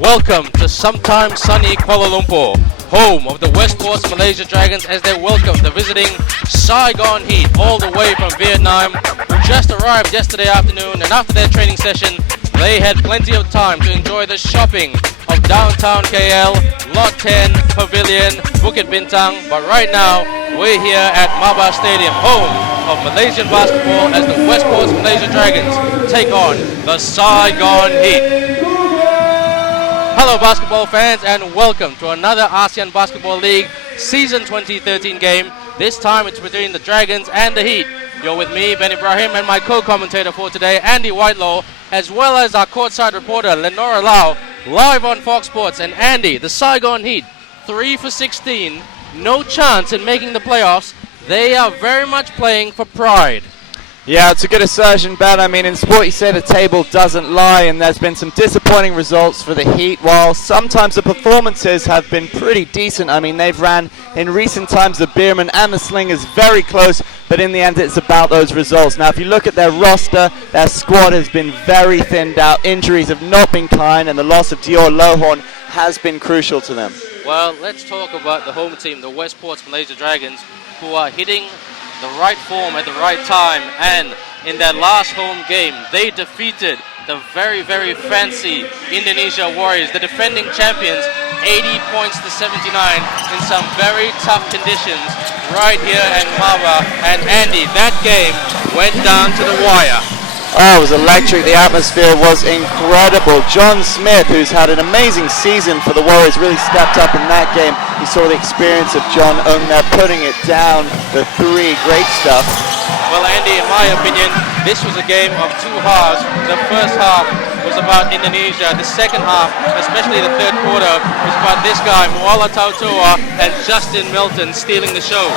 Welcome to sometime sunny Kuala Lumpur, home of the Westports Malaysia Dragons as they welcome the visiting Saigon Heat all the way from Vietnam, who just arrived yesterday afternoon, and after their training session they had plenty of time to enjoy the shopping of downtown KL, Lot 10, Pavilion, Bukit Bintang. But right now we're here at MABA Stadium, home of Malaysian basketball, as the Westports Malaysia Dragons take on the Saigon Heat. Hello basketball fans, and welcome to another ASEAN Basketball League Season 2013 game. This time it's between the Dragons and the Heat. You're with me, Ben Ibrahim, and my co-commentator for today, Andy Whitelaw, as well as our courtside reporter, Lenora Lau, live on Fox Sports. And Andy, the Saigon Heat, 3 for 16, no chance in making the playoffs. They are very much playing for pride. Yeah, it's a good assertion, Ben. I mean, in sport you say the table doesn't lie, and there's been some disappointing results for the Heat, while sometimes the performances have been pretty decent. I mean, they've ran in recent times the Beerman and the Slingers very close, but in the end it's about those results. Now, if you look at their roster, their squad has been very thinned out. Injuries have not been kind, and the loss of Dior Lohorn has been crucial to them. Well, let's talk about the home team, the Westports Malaysia Dragons, who are hitting the right form at the right time, and in their last home game they defeated the very fancy Indonesia Warriors, the defending champions, 80 points to 79 in some very tough conditions right here at MABA. And Andy, that game went down to the wire. Oh, it was electric. The atmosphere was incredible. John Smith, who's had an amazing season for the Warriors, really stepped up in that game. You saw the experience of John Ung there, putting it down, the three, great stuff. Well, Andy, in my opinion, this was a game of two halves. The first half was about Indonesia. The second half, especially the third quarter, was about this guy, Muala Tautoa, and Justin Milton stealing the show.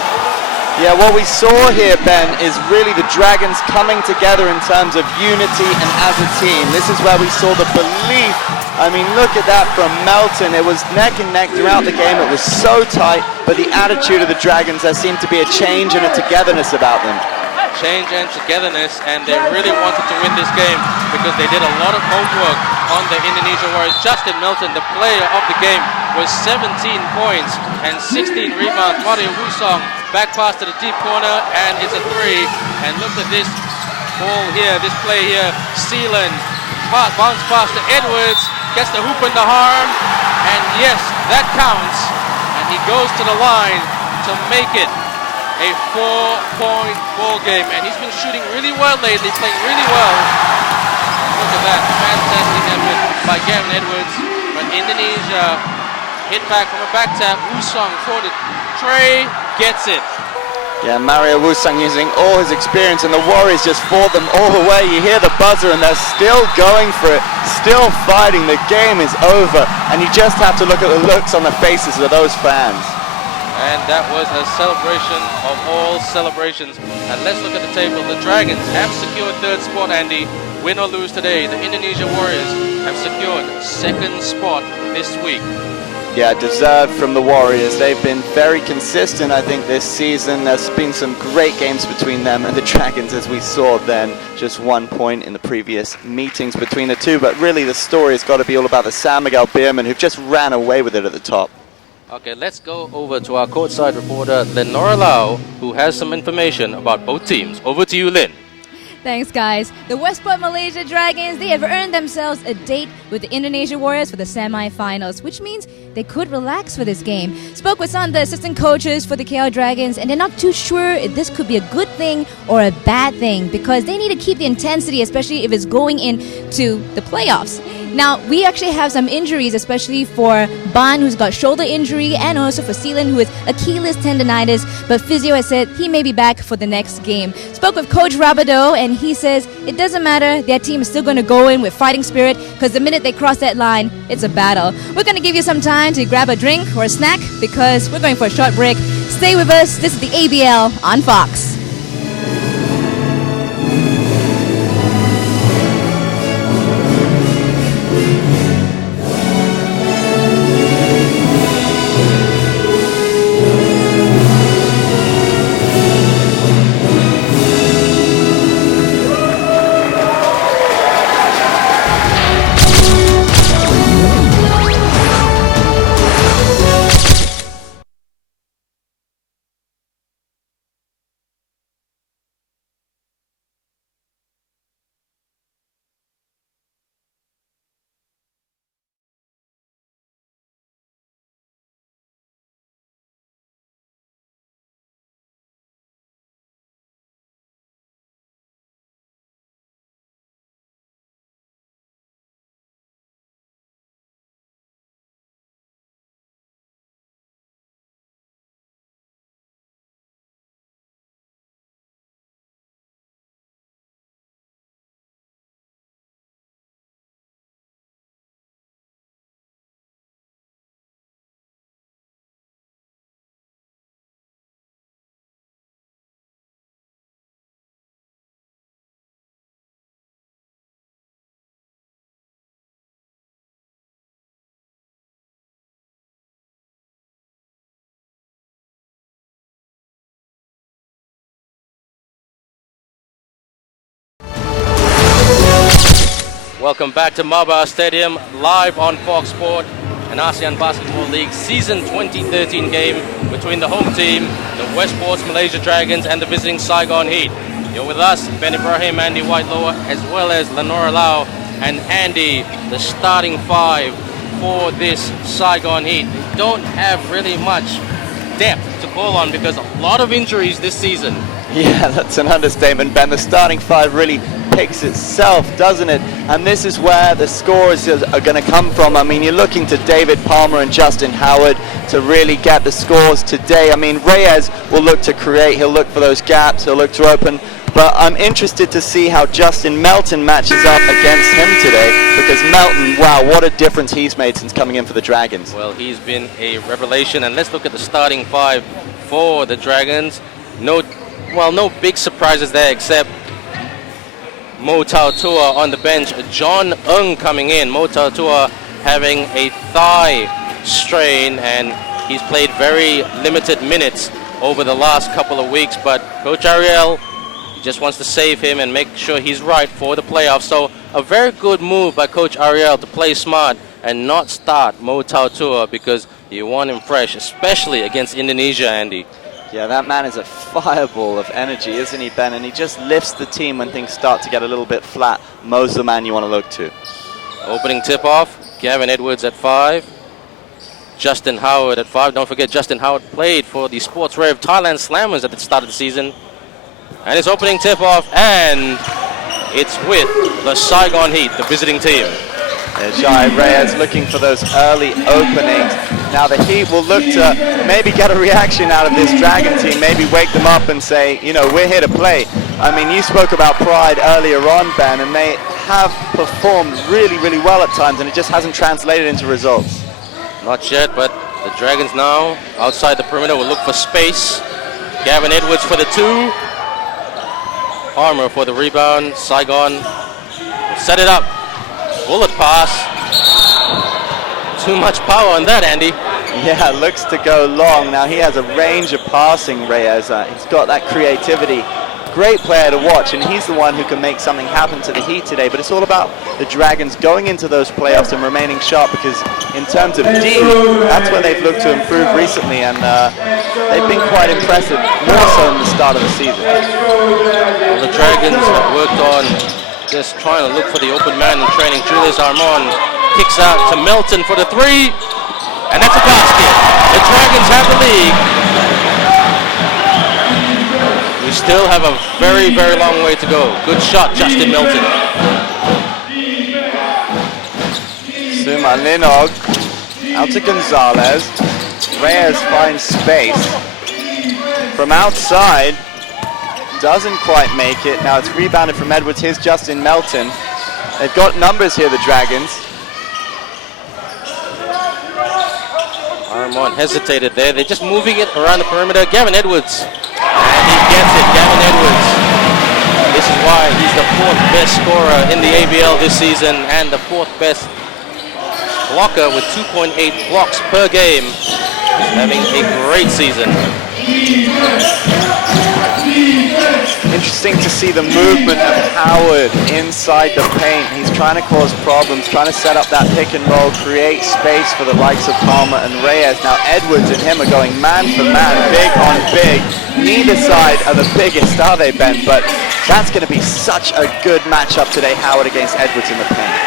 Yeah, what we saw here, Ben, is really the Dragons coming together in terms of unity and as a team. This is where we saw the belief. I mean, look at that from Melton. It was neck and neck throughout the game. It was so tight, but the attitude of the Dragons, there seemed to be a change and a togetherness about them. Change and togetherness, and they really wanted to win this game because they did a lot of homework on the Indonesia Warriors. Justin Milton, the player of the game, was 17 points and 16 rebounds. Mario Wusong back pass to the deep corner, and it's a three. And look at this ball here, this play here. Sealand, bounce pass to Edwards, gets the hoop in the arm, and yes, that counts. And he goes to the line to make it a 4-point ball game, and he's been shooting really well lately, playing really well. Look at that, fantastic effort by Gavin Edwards. But Indonesia hit back from a back tap. Wusong for the tray, gets it. Yeah, Mario Wusong using all his experience, and the Warriors just fought them all the way. You hear the buzzer, and they're still going for it, still fighting. The game is over, and you just have to look at the looks on the faces of those fans. And that was a celebration of all celebrations. And let's look at the table. The Dragons have secured third spot, Andy. Win or lose today, the Indonesia Warriors have secured second spot this week. Yeah, deserved from the Warriors. They've been very consistent, I think, this season. There's been some great games between them and the Dragons, as we saw then. Just 1 point in the previous meetings between the two. But really, the story has got to be all about the San Miguel Beermen, who've just ran away with it at the top. Okay, let's go over to our courtside reporter, Lenora Lau, who has some information about both teams. Over to you, Lynn. Thanks, guys. The Westport Malaysia Dragons, they have earned themselves a date with the Indonesia Warriors for the semi-finals, which means they could relax for this game. Spoke with some of the assistant coaches for the KL Dragons, and they're not too sure if this could be a good thing or a bad thing, because they need to keep the intensity, especially if it's going into the playoffs. Now, we actually have some injuries, especially for Ban, who's got shoulder injury, and also for Sealand, who is Achilles tendonitis, but physio has said he may be back for the next game. Spoke with Coach Rabideau, and he says it doesn't matter, their team is still going to go in with fighting spirit, because the minute they cross that line, it's a battle. We're going to give you some time to grab a drink or a snack, because we're going for a short break. Stay with us. This is the ABL on Fox. Welcome back to MABA Stadium, live on Fox Sport, an ASEAN Basketball League Season 2013 game between the home team, the Westports Malaysia Dragons, and the visiting Saigon Heat. You're with us, Ben Ibrahim, Andy Whitelower, as well as Lenora Lau and Andy, the starting five for this Saigon Heat. They don't have really much depth to call on because a lot of injuries this season. Yeah, that's an understatement, Ben. The starting five really picks itself, doesn't it? And this is where the scores are going to come from. I mean, you're looking to David Palmer and Justin Howard to really get the scores today. I mean, Reyes will look to create, he'll look for those gaps, he'll look to open. But I'm interested to see how Justin Melton matches up against him today, because Melton, wow, what a difference he's made since coming in for the Dragons. Well, he's been a revelation, and let's look at the starting five for the Dragons. No big surprises there except Mo Tautua on the bench, John Ng coming in. Mo Tautua having a thigh strain, and he's played very limited minutes over the last couple of weeks, but Coach Ariel just wants to save him and make sure he's right for the playoffs. So a very good move by Coach Ariel to play smart and not start Mo Tautua, because you want him fresh, especially against Indonesia, Andy. Yeah, that man is a fireball of energy, isn't he, Ben? And he just lifts the team when things start to get a little bit flat. Mo's the man you want to look to. Opening tip-off, Gavin Edwards at 5. Justin Howard at 5. Don't forget, Justin Howard played for the Sports Rev Thailand Slammers at the start of the season. And his opening tip-off, and it's with the Saigon Heat, the visiting team. Jai Reyes looking for those early openings. Now the Heat will look to maybe get a reaction out of this Dragon team, maybe wake them up and say, you know, we're here to play. I mean, you spoke about pride earlier on, Ben, and they have performed really, really well at times, and it just hasn't translated into results. Not yet, but the Dragons now, outside the perimeter, will look for space. Gavin Edwards for the 2. Palmer for the rebound. Saigon will set it up. Bullet pass. Too much power on that, Andy. Yeah, looks to go long. Now he has a range of passing, Reyes. He's got that creativity. Great player to watch, and he's the one who can make something happen to the Heat today. But it's all about the Dragons going into those playoffs and remaining sharp, because in terms of D, that's where they've looked to improve recently, and they've been quite impressive, more so in the start of the season. Well, the Dragons have worked on just trying to look for the open man in training. Julius Armand kicks out to Melton for the 3, and that's a basket. The Dragons have the lead. We still have a very, very long way to go. Good shot, Justin Melton. Suma Linog out to Gonzalez. Reyes finds space from outside. Doesn't quite make it. Now it's rebounded from Edwards. Here's Justin Melton. They've got numbers here, the Dragons. Armand hesitated there. They're just moving it around the perimeter. Gavin Edwards. And he gets it. Gavin Edwards. This is why he's the 4th best scorer in the ABL this season and the 4th best blocker with 2.8 blocks per game. He's having a great season. Interesting to see the movement of Howard inside the paint. He's trying to cause problems, trying to set up that pick and roll, create space for the likes of Palmer and Reyes. Now Edwards and him are going man for man, big on big. Neither side are the biggest, are they, Ben? But that's going to be such a good matchup today, Howard against Edwards in the paint.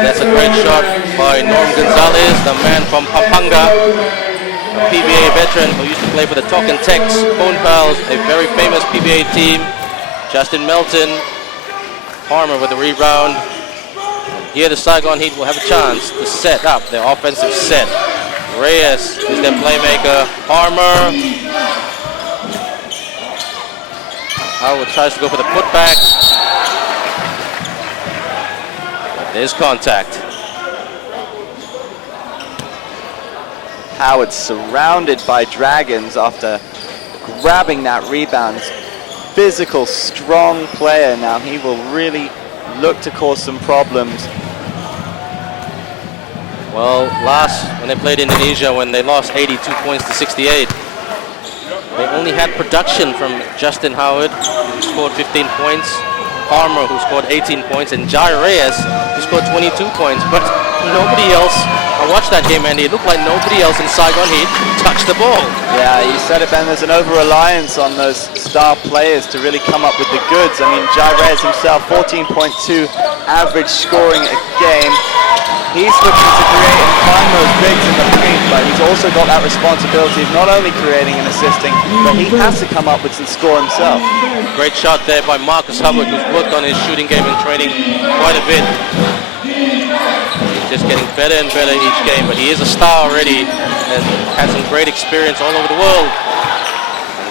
That's a great shot by Norm Gonzalez, the man from Pampanga, a PBA veteran who used to play for the Talk and Tex Phone Pals, a very famous PBA team. Justin Melton, Palmer with the rebound. Here the Saigon Heat will have a chance to set up their offensive set. Reyes is their playmaker. Palmer. Howard tries to go for the putback. But there's contact. Howard surrounded by Dragons after grabbing that rebound. Physical, strong player. Now he will really look to cause some problems. Well, when they played Indonesia, when they lost 82 points to 68, they only had production from Justin Howard, who scored 15 points, Palmer, who scored 18 points, and Jai Reyes, He scored 22 points, but nobody else. I watched that game, Andy. It looked like nobody else in Saigon Heat touched the ball. Yeah, you said it, Ben. There's an over-reliance on those star players to really come up with the goods. I mean, Jai Reyes himself, 14.2 average scoring a game. He's looking to create and find those bigs in the paint, but he's also got that responsibility of not only creating and assisting, but he has to come up with some score himself. Great shot there by Marcus Hubbard, who's worked on his shooting game and training quite a bit. He's just getting better and better each game, but he is a star already and had some great experience all over the world.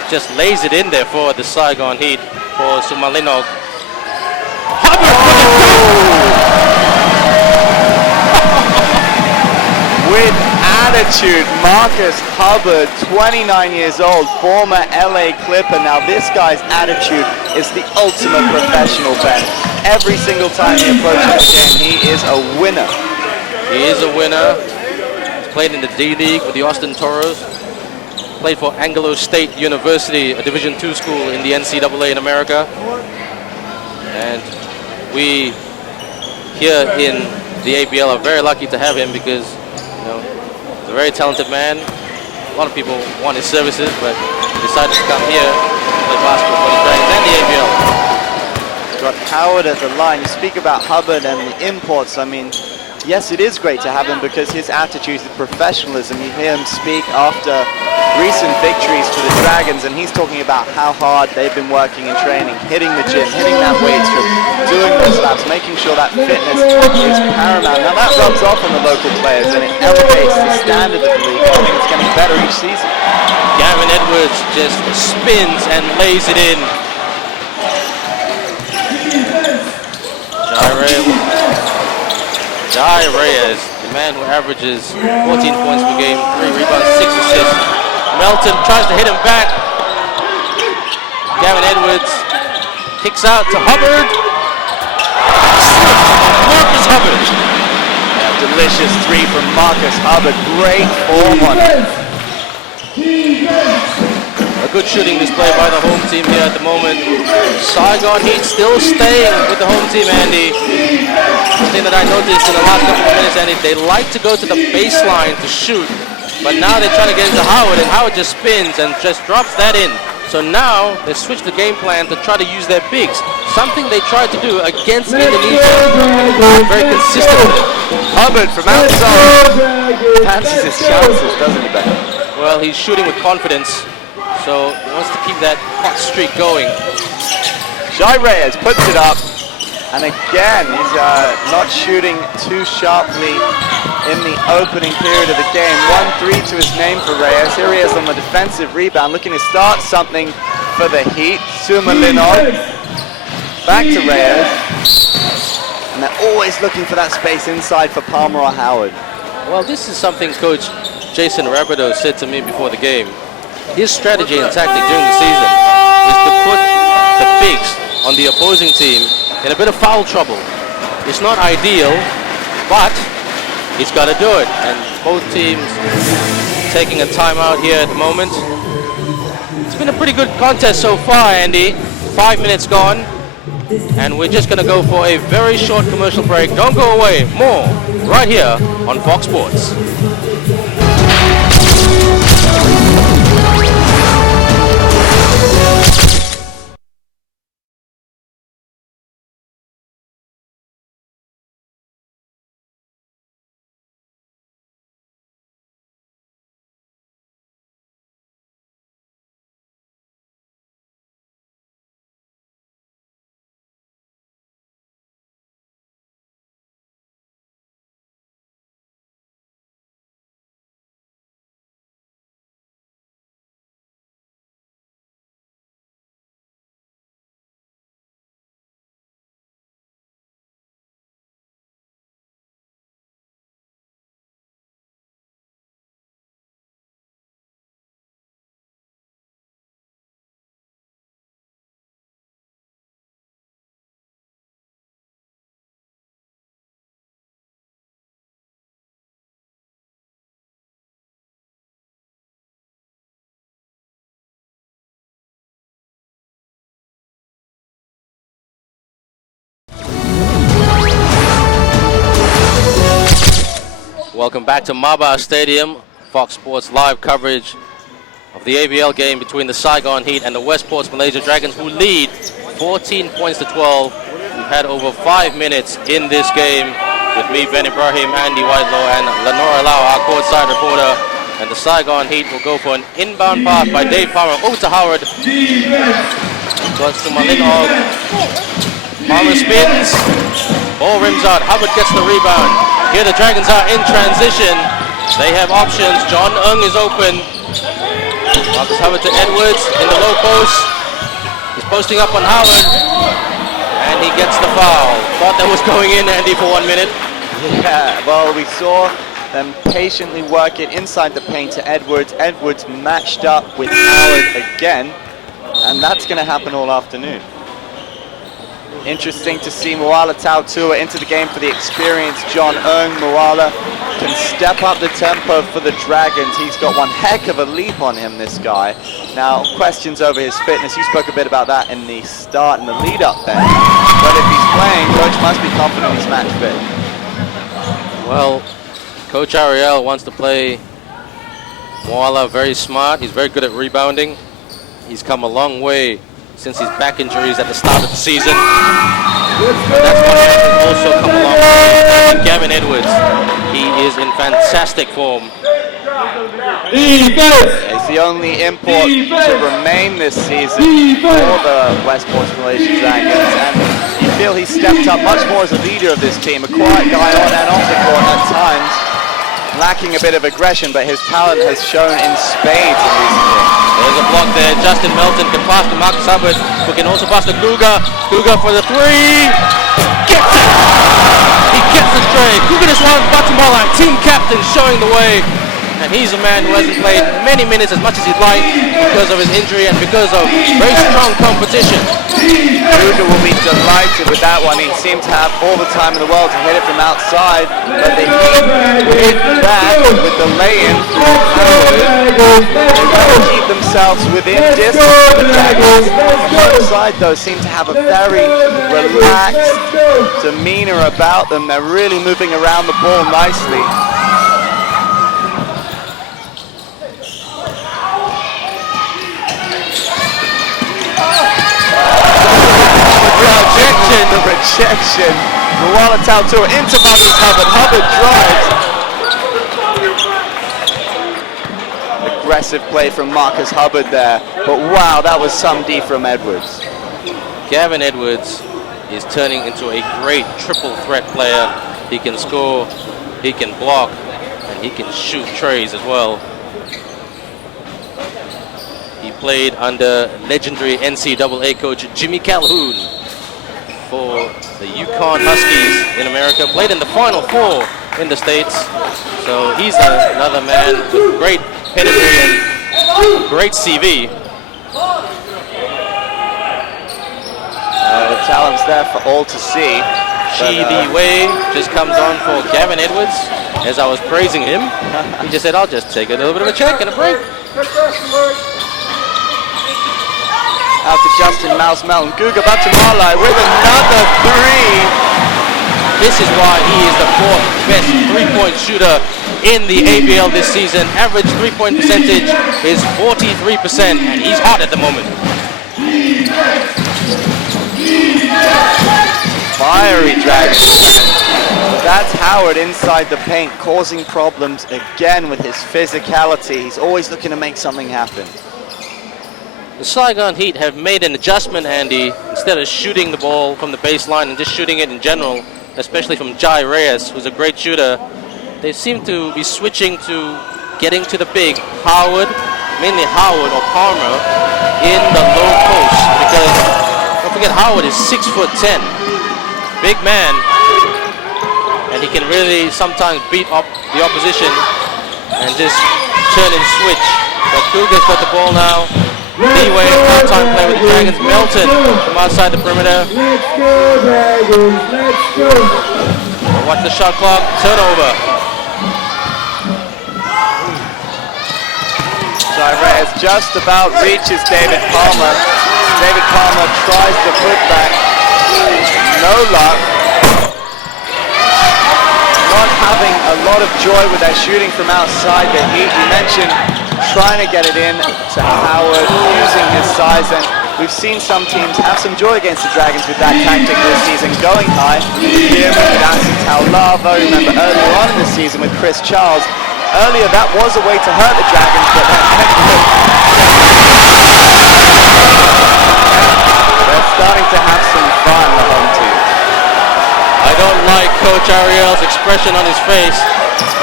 Just lays it in there for the Saigon Heat for Sumalinog. With attitude, Marcus Hubbard, 29 years old, former LA Clipper. Now this guy's attitude is the ultimate professional, Ben. Every single time he approaches the game, he is a winner. He is a winner. He's played in the D-League with the Austin Toros. Played for Anglo State University, a Division II school in the NCAA in America. And we here in the ABL are very lucky to have him because he's a very talented man. A lot of people want his services, but he decided to come here to play basketball for the Dragons and the ABL. He's got Howard at the line. You speak about Hubbard and the imports. I mean, yes, it is great to have him because his attitude, the professionalism. You hear him speak after recent victories for the Dragons, and he's talking about how hard they've been working and training, hitting the gym, hitting that weight strip, doing those laps, making sure that fitness is paramount. Now that rubs off on the local players and it elevates the standard of the league. I think it's getting better each season. Gavin Edwards just spins and lays it in. Jai Reyes, the man who averages 14 points per game, 3 rebounds, 6 assists. Melton tries to hit him back. Gavin Edwards kicks out to Hubbard. Marcus Hubbard. Yeah, delicious three from Marcus Hubbard. Great form on it. A good shooting display by the home team here at the moment. Saigon Heat still staying with the home team, Andy. The thing that I noticed in the last couple of minutes, Andy, they like to go to the baseline to shoot, but now they're trying to get into Howard, and Howard just spins and just drops that in. So now they switch the game plan to try to use their bigs, something they tried to do against Indonesia. Very consistent with it. Hubbard from outside. Fancies his chances, doesn't he, Ben? Well, he's shooting with confidence, so he wants to keep that hot streak going. Jai Reyes puts it up, and again, he's not shooting too sharply in the opening period of the game. 1-3 to his name for Reyes. Here he is on the defensive rebound, looking to start something for the Heat. Sumalinog, back to Reyes, and they're always looking for that space inside for Palmer or Howard. Well, this is something Coach Jason Rabideau said to me before the game. His strategy and tactic during the season is to put the bigs on the opposing team in a bit of foul trouble. It's not ideal, but he's got to do it. And both teams taking a timeout here at the moment. It's been a pretty good contest so far, Andy. 5 minutes gone. And we're just going to go for a very short commercial break. Don't go away. More right here on Fox Sports. Welcome back to MABA Stadium. Fox Sports live coverage of the ABL game between the Saigon Heat and the Westports Malaysia Dragons, who lead 14 points to 12. We've had over 5 minutes in this game with me, Ben Ibrahim, Andy Whitelaw, and Lenora Lau, our courtside reporter. And the Saigon Heat will go for an inbound pass by Dave Palmer over to Howard. Goes to Malin Og. Palmer spins. Ball rims out. Hubbard gets the rebound. Here the Dragons are in transition. They have options. John Ng is open. Marcus Hubbard to Edwards in the low post. He's posting up on Howard. And he gets the foul. Thought that was going in, Andy, for 1 minute. Yeah, well, we saw them patiently work it inside the paint to Edwards. Edwards matched up with Howard again. And that's going to happen all afternoon. Interesting to see Moala Tautua into the game for the experienced John Ng. Moala can step up the tempo for the Dragons. He's got one heck of a leap on him, this guy. Now, questions over his fitness. You spoke a bit about that in the start and the lead up there. But if he's playing, Coach must be confident he's match fit. Well, Coach Ariel wants to play Moala very smart. He's very good at rebounding. He's come a long way since his back injuries at the start of the season. But that's what has also come a long way. Gavin Edwards, he is in fantastic form. He's the only import to remain this season for the Westports Malaysia Dragons, and you feel he's stepped up much more as a leader of this team. A quiet guy on and off the court at times, lacking a bit of aggression, but his talent has shown in spades in recent years. There's a block there. Justin Melton can pass to Marcus Hubbard, who can also pass to Guga. Guga for the three. Gets it! He gets the tray. Guga Deswan Batumala, team captain, showing the way. And he's a man who hasn't played many minutes as much as he'd like because of his injury and because of very strong competition. Guga will be delighted with that one. He seemed to have all the time in the world to hit it from outside, but the Heat hit back with the lay-in through Howard. They want to keep themselves within distance of the Dragons. The side, though, seem to have a very relaxed demeanor about them. They're really moving around the ball nicely. The rejection. Moala Tautua into Marcus Hubbard. Hubbard drives. Aggressive play from Marcus Hubbard there. But wow, that was some D from Edwards. Gavin Edwards is turning into a great triple threat player. He can score, he can block, and he can shoot trays as well. He played under legendary NCAA coach Jimmy Calhoun for the Yukon Huskies in America, played in the Final Four in the States. So he's another man with great pedigree and great CV. The talent's there for all to see. Chi Li Wei just comes on for Gavin Edwards. As I was praising him, he just said, I'll just take a little bit of a check and a break. Out to Justin Mouse Melton. Guga Batumala with another three. This is why he is the 4th best three-point shooter in the ABL this season. Average three-point percentage is 43%, and he's hot at the moment. Fiery Dragons. That's Howard inside the paint, causing problems again with his physicality. He's always looking to make something happen. The Saigon Heat have made an adjustment, Andy. Instead of shooting the ball from the baseline and just shooting it in general, especially from Jai Reyes, who's a great shooter, they seem to be switching to getting to the big Howard, mainly Howard or Palmer, in the low post. Because don't forget, Howard is 6'10", big man, and he can really sometimes beat up the opposition and just turn and switch. But Guga's got the ball now. Leeway, full-time play with the Dragons. Melton from outside the perimeter. Let's go, Dragons, let's go. Watch the shot clock, turnover. Reyes just about reaches David Palmer. David Palmer tries to put back. No luck. not having a lot of joy with their shooting from outside the Heat. You mentioned trying to get it in to Howard, using his size, and we've seen some teams have some joy against the Dragons with that tactic this season, going high. Here with Anthony Taulava, remember earlier on in the season with Chris Charles. Earlier that was a way to hurt the Dragons, but they're starting to have some fun, the home team. I don't like Coach Ariel's expression on his face.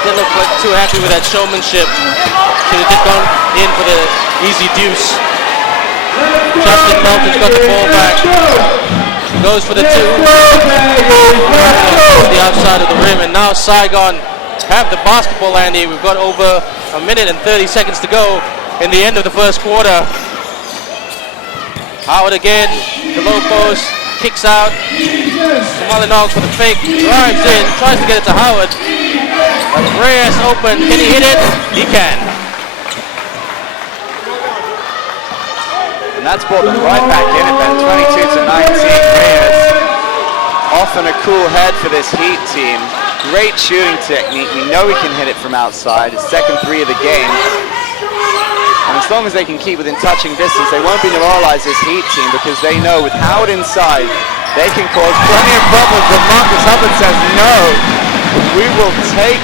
Didn't look like too happy with that showmanship. Should have just gone in for the easy deuce. Justin Melton's got the ball back. Goes for the two. The outside of the rim, and now Saigon have the basketball, Andy. We've got over a minute and 30 seconds to go in the end of the first quarter. Howard again, the low post, kicks out. Malinog for the fake, drives in, tries to get it to Howard. But Reyes open, can he hit it? He can. And that's brought them right back in it then, 22-19. Reyes, often a cool head for this Heat team. Great shooting technique. We know he can hit it from outside. His second three of the game. And as long as they can keep within touching distance, they won't be demoralized, this Heat team, because they know with Howard inside, they can cause plenty of problems. But Marcus Hubbard says, no, we will take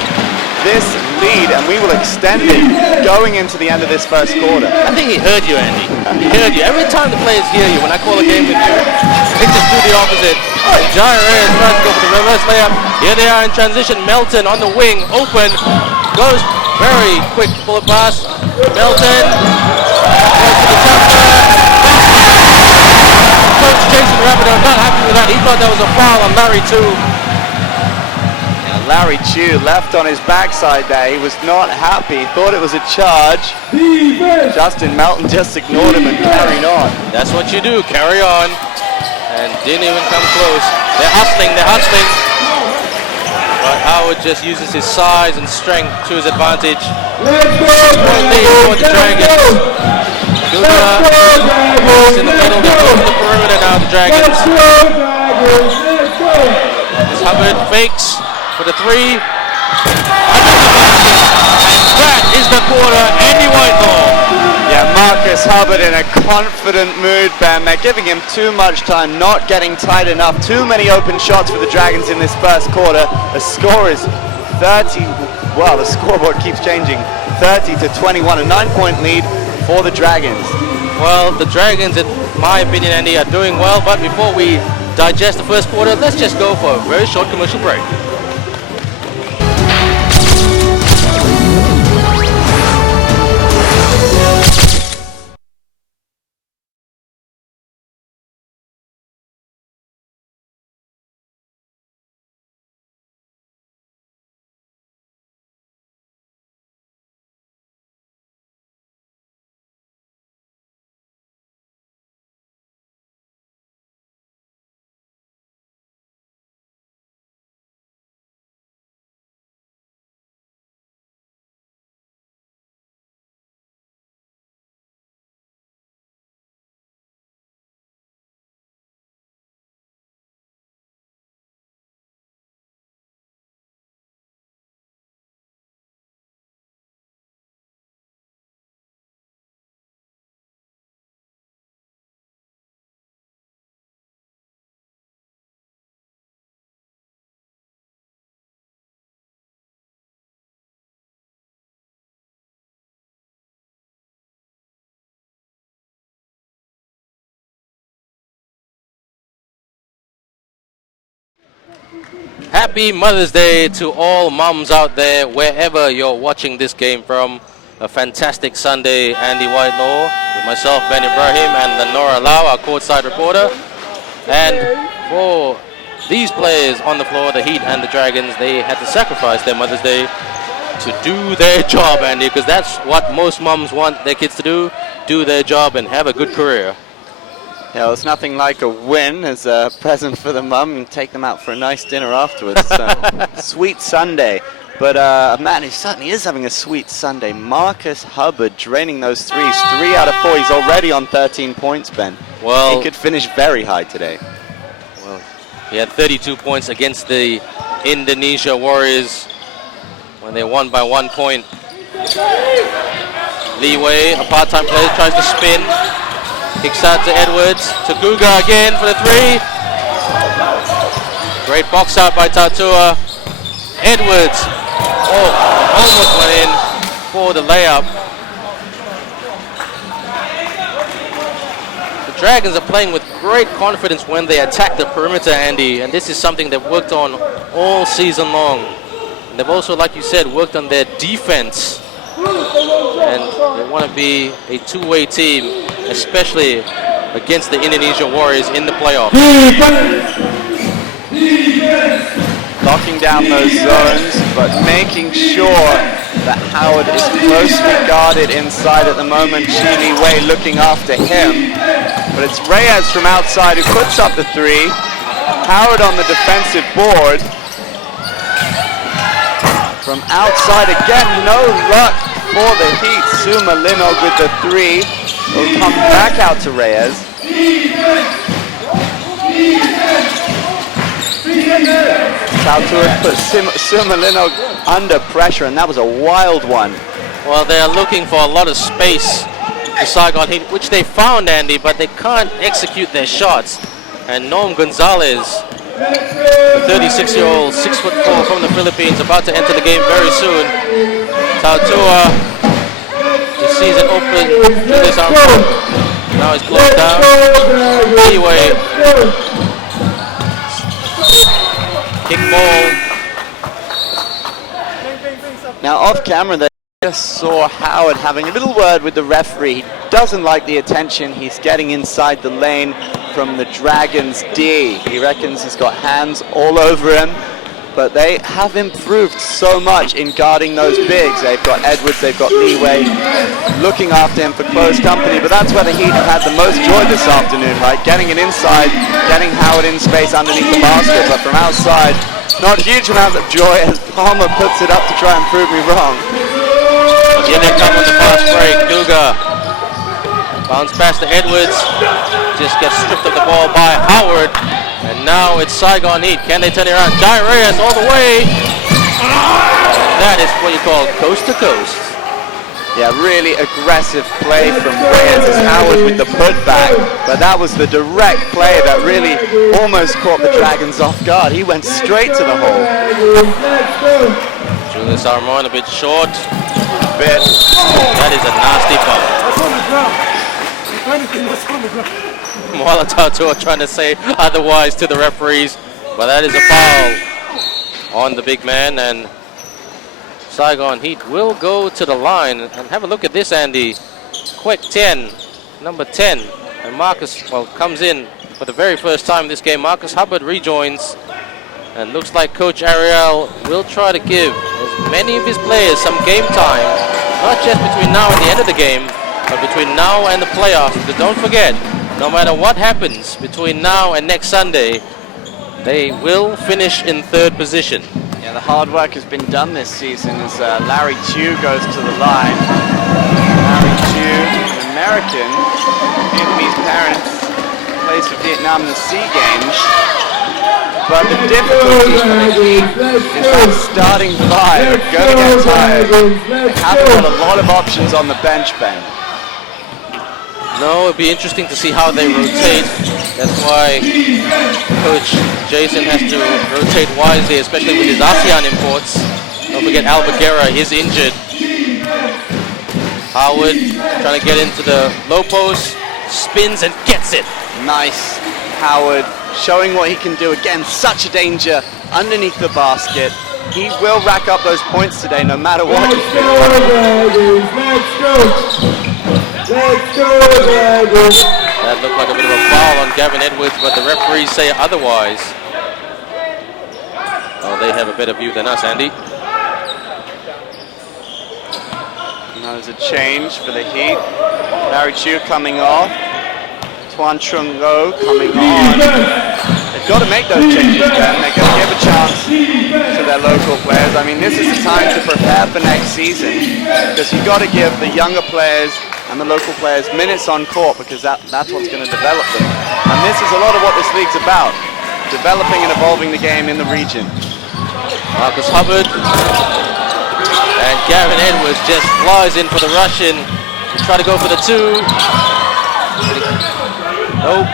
this lead and we will extend it going into the end of this first quarter. I think he heard you, Andy. He heard you. Every time the players hear you, when I call a game with you, they just do the opposite. Jai Reyes tries to go for the reverse layup. Here they are in transition. Melton on the wing, open, goes very quick bullet pass. Melton goes to the jumper. Coach Jason Rapido not happy with that. He thought that was a foul on Larry too. Larry Chu left on his backside there. He was not happy. Thought it was a charge. Justin Melton just ignored him and carried on. That's what you do. Carry on. And didn't even come close. They're hustling. But Howard just uses his size and strength to his advantage. 6-point lead for the Dragons. Dugla is in the middle. They're over the perimeter now, the Dragons. As Hubbard fakes for the three. That is the quarter. Andy Whitehall. Yeah, Marcus Hubbard in a confident mood, Ben. They're giving him too much time, not getting tight enough. Too many open shots for the Dragons in this first quarter. The score is 30. Well, the scoreboard keeps changing. 30-21, a 9-point lead for the Dragons. Well, the Dragons, in my opinion, Andy, are doing well. But before we digest the first quarter, let's just go for a very short commercial break. Happy Mother's Day to all moms out there, wherever you're watching this game from. A fantastic Sunday, Andy Whitelaw, with myself, Ben Ibrahim, and Lenora Lau, our courtside reporter. And for these players on the floor, the Heat and the Dragons, they had to sacrifice their Mother's Day to do their job, Andy, because that's what most moms want their kids to do their job and have a good career. Yeah, well, it's nothing like a win as a present for the mum and take them out for a nice dinner afterwards. Sweet Sunday. But a man who certainly is having a sweet Sunday, Marcus Hubbard, draining those threes. 3 out of 4. He's already on 13 points, Ben. Well, he could finish very high today. Well, he had 32 points against the Indonesia Warriors when they won by 1 point. Leeway, a part-time player, tries to spin. Kicks out to Edwards. To Guga again for the 3. Great box out by Tautua. Edwards. Oh, almost went in for the layup. The Dragons are playing with great confidence when they attack the perimeter, Andy, and this is something they've worked on all season long. And they've also, like you said, worked on their defense. And they want to be a two-way team, especially against the Indonesia Warriors in the playoffs. Locking down those zones, but making sure that Howard is closely guarded inside at the moment. Chili Wei looking after him. But it's Reyes from outside who puts up the 3. Howard on the defensive board. From outside again, no luck for the Heat. Suma Linog with the 3. Will come back out to Reyes. Tautua put Suma Linog under pressure, and that was a wild one. Well, they are looking for a lot of space, the Saigon Heat, which they found, Andy, but they can't execute their shots. And Noam Gonzalez, the 36-year-old, 6'4" from the Philippines, about to enter the game very soon. Tautua, he sees it open to this arm. Now he's closed down. Anyway, kick ball. Now off camera they just saw Howard having a little word with the referee. He doesn't like the attention he's getting inside the lane from the Dragons D. He reckons he's got hands all over him, but they have improved so much in guarding those bigs. They've got Edwards, they've got Leeway looking after him for close company, but that's where the Heat have had the most joy this afternoon, right? Getting it inside, getting Howard in space underneath the basket, but from outside, not huge amounts of joy as Palmer puts it up to try and prove me wrong. Here they come on the fast break. Duga bounce pass to Edwards, just gets stripped of the ball by Howard, and now it's Saigon Heat. Can they turn it around? Jai Reyes all the way. That is what you call coast to coast. Yeah, really aggressive play from Reyes as Howard with the putback, but that was the direct play that really almost caught the Dragons off guard. He went straight to the hole. Julius Armon a bit short. That is a nasty foul. Moala Tautua trying to say otherwise to the referees, but that is a foul on the big man, and Saigon Heat will go to the line. And have a look at this, Andy. Quick 10, number 10, and Marcus, well, comes in for the very first time this game. Marcus Hubbard rejoins, and looks like Coach Ariel will try to give as many of his players some game time, not just between now and the end of the game, but between now and the playoffs. Because don't forget, no matter what happens between now and next Sunday, they will finish in 3rd position. Yeah, the hard work has been done this season as Larry Chu goes to the line. Larry Chu, an American, Vietnamese parents, plays for Vietnam in the SEA Games. But the difficulty for the Heat is that starting 5 are going to get tired. They haven't got a lot of options on the bench, Ben. No, it'll be interesting to see how they rotate. That's why Coach Jason has to rotate wisely, especially with his ASEAN imports. Don't forget Albuquerque is injured. Howard trying to get into the low post, spins and gets it. Nice. Howard showing what he can do. Again, such a danger underneath the basket. He will rack up those points today, no matter what. That looked like a bit of a foul on Gavin Edwards, but the referees say otherwise. Oh, they have a better view than us, Andy. Now there's a change for the Heat. Larry Chu coming off. Tuan Trung Lo coming on. They've got to make those changes, Ben. They're going to give a chance to their local players. I mean, this is the time to prepare for next season, because you've got to give the younger players and the local players minutes on court, because that's what's going to develop them. And this is a lot of what this league's about, developing and evolving the game in the region. Marcus Hubbard. And Gavin Edwards just flies in for the Russian. Try to go for the 2. Nope.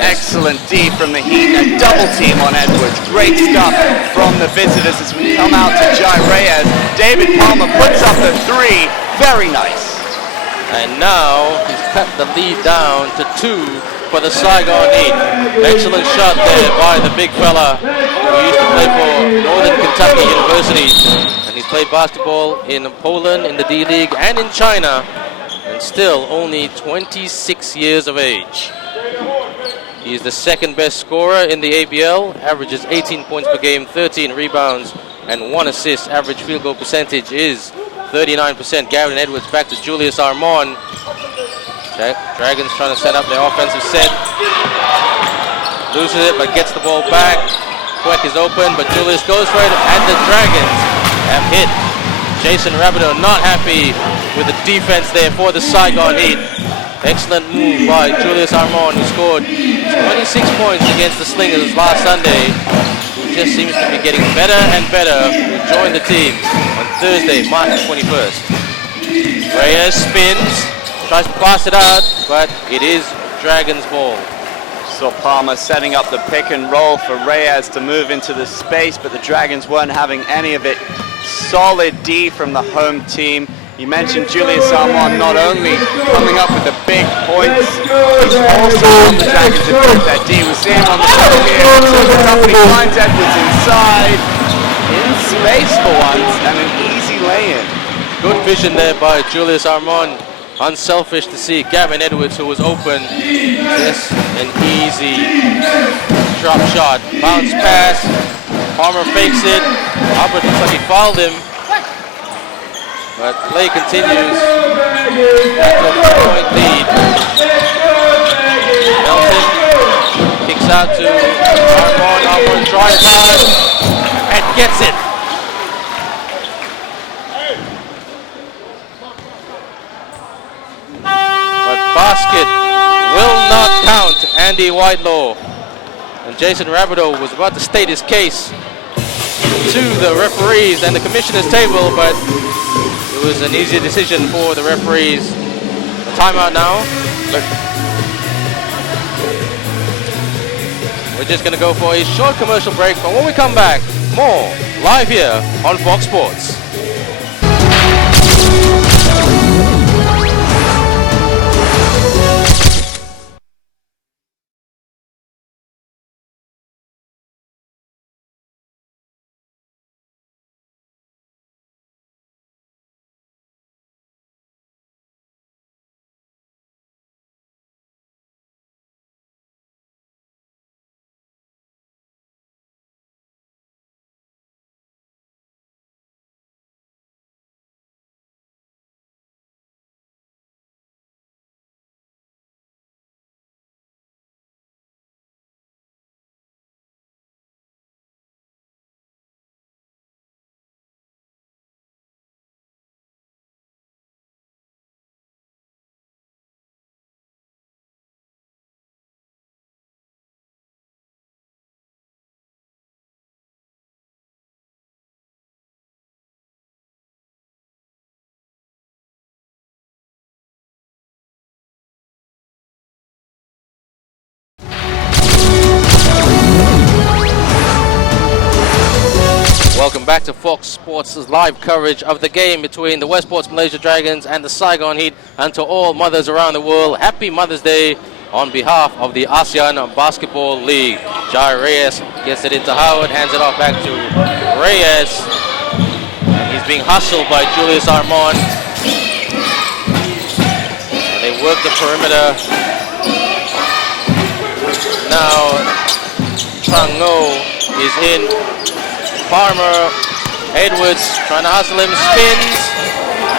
Excellent D from the Heat. A double team on Edwards. Great stuff from the visitors as we come out to Jai Reyes. David Palmer puts up the 3. Very nice. And now he's cut the lead down to 2 for the Saigon Heat. Excellent shot there by the big fella who used to play for Northern Kentucky University. And he's played basketball in Poland, in the D-League, and in China. And still only 26 years of age. He is the second best scorer in the ABL, averages 18 points per game, 13 rebounds, and 1 assist. Average field goal percentage is 39%. Gavin Edwards back to Julius Armand. Dragons trying to set up their offensive set. Loses it, but gets the ball back. Queck is open, but Julius goes for it, and the Dragons have hit. Jason Rabideau not happy with the defense there for the Saigon Heat. Excellent move by Julius Armand, who scored 26 points against the Slingers last Sunday. Who just seems to be getting better and better. Who joined the team on Thursday, March 21st. Reyes spins, tries to pass it out, but it is Dragons' ball. So Palmer setting up the pick and roll for Reyes to move into the space, but the Dragons weren't having any of it. Solid D from the home team. You mentioned Julius Armand not only coming up with the big points, he's also on the Dragons to put that D. We see him on the top here. He finds Edwards inside, in space for once, and an easy lay-in. Good vision there by Julius Armand. Unselfish to see Gavin Edwards, who was open. Just an easy drop shot. Bounce pass. Palmer fakes it. Hubbard looks like he fouled him. But play continues. Back to a 2-point lead. Melton kicks out to Armand. Armand drives hard and gets it. But basket will not count. Andy Whitelaw. And Jason Rabideau was about to state his case to the referees and the commissioner's table, but it was an easy decision for the referees. A timeout now. But we're just going to go for a short commercial break, but when we come back, more live here on Fox Sports. Welcome back to Fox Sports' live coverage of the game between the Westports Malaysia Dragons and the Saigon Heat. And to all mothers around the world, happy Mother's Day on behalf of the ASEAN Basketball League. Jai Reyes gets it into Howard, hands it off back to Reyes. And he's being hustled by Julius Armand. And they work the perimeter. Now Trang Ngo is in. Farmer, Edwards trying to hustle him, spins.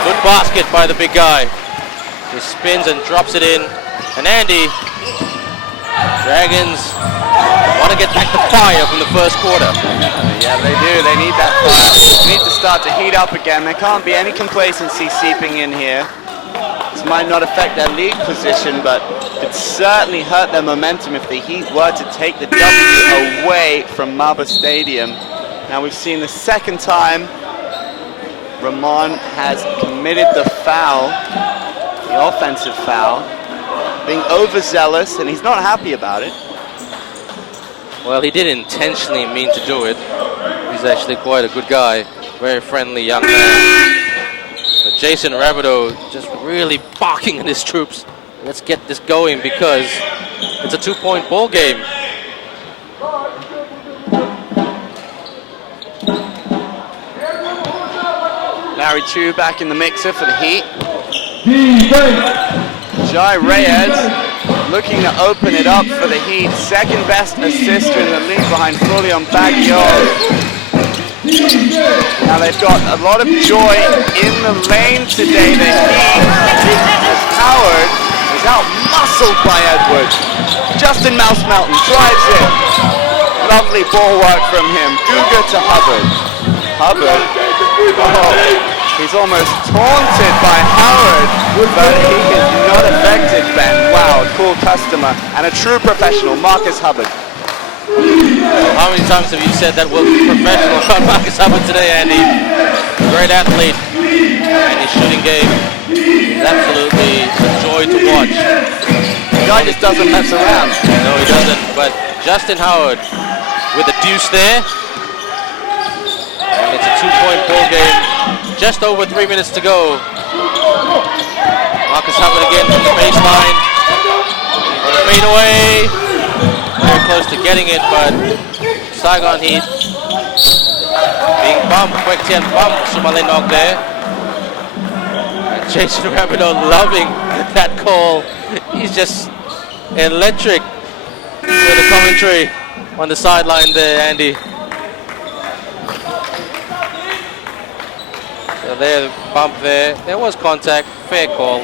Good basket by the big guy. He spins and drops it in. And Andy, Dragons want to get back to fire from the first quarter. Yeah, they do. They need that fire. They need to start to heat up again. There can't be any complacency seeping in here. This might not affect their league position, but it certainly hurt their momentum if the Heat were to take the W away from MABA Stadium. Now we've seen the second time Ramon has committed the foul, the offensive foul, being overzealous, and he's not happy about it. Well, he didn't intentionally mean to do it. He's actually quite a good guy, very friendly young man. But Jason Rabideau just really barking at his troops. Let's get this going because it's a 2-point ball game. Larry Chu back in the mixer for the Heat. Jai Reyes looking to open it up for the Heat. Second best assister in the league behind Julian Baguio. Now they've got a lot of joy in the lane today. The Heat, as Howard is out-muscled by Edwards. Justin Mouse Melton drives it. Lovely ball work from him. Guga to Hubbard. Hubbard, he's almost taunted by Howard, but he is not affected, Ben. Wow, cool customer and a true professional, Marcus Hubbard. How many times have you said that we're professional about Marcus Hubbard today, Andy? Great athlete, and his shooting game is absolutely a joy to watch. The guy just doesn't mess around. No, he doesn't, but Justin Howard with a deuce there. And it's a 2-point ball game. Just over 3 minutes to go. Marcus Hubbard again from the baseline. Fade away. Very close to getting it, but Saigon Heat being bumped. Quick 10 bump. Sumalinog there. And Jason Rabideau loving that call. He's just electric with the commentary on the sideline there, Andy. So there, bump there. There was contact. Fair call.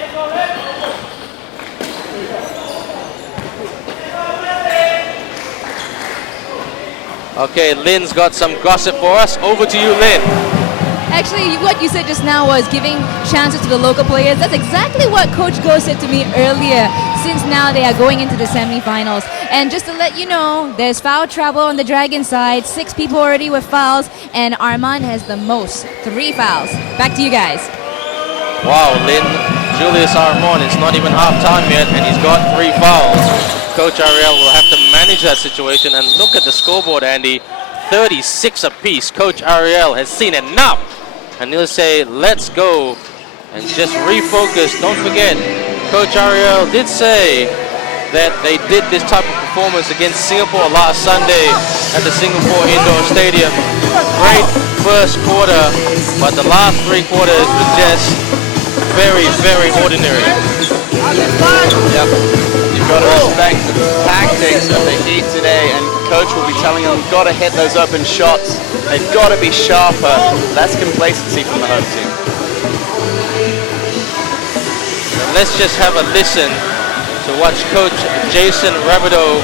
Okay, Lynn's got some gossip for us. Over to you, Lynn. Actually, what you said just now was giving chances to the local players. That's exactly what Coach Go said to me earlier, since now they are going into the semi-finals. And just to let you know, there's foul trouble on the Dragon side. 6 people already with fouls, and Armand has the most, 3 fouls. Back to you guys. Wow, Lynn, Julius Armand, it's not even half-time yet, and he's got 3 fouls. Coach Ariel will have to manage that situation, and look at the scoreboard, Andy. 36 apiece. Coach Ariel has seen enough, and he'll say, let's go, and just refocus. Don't forget, Coach Ariel did say that they did this type of performance against Singapore last Sunday at the Singapore Indoor Stadium. Great first quarter, but the last 3 quarters was just very, very ordinary. Yep. You've got to respect the tactics of the Heat today, and Coach will be telling them, got to hit those open shots. They've got to be sharper. Less complacency from the home team. And let's just have a listen to what Coach Jason Rabideau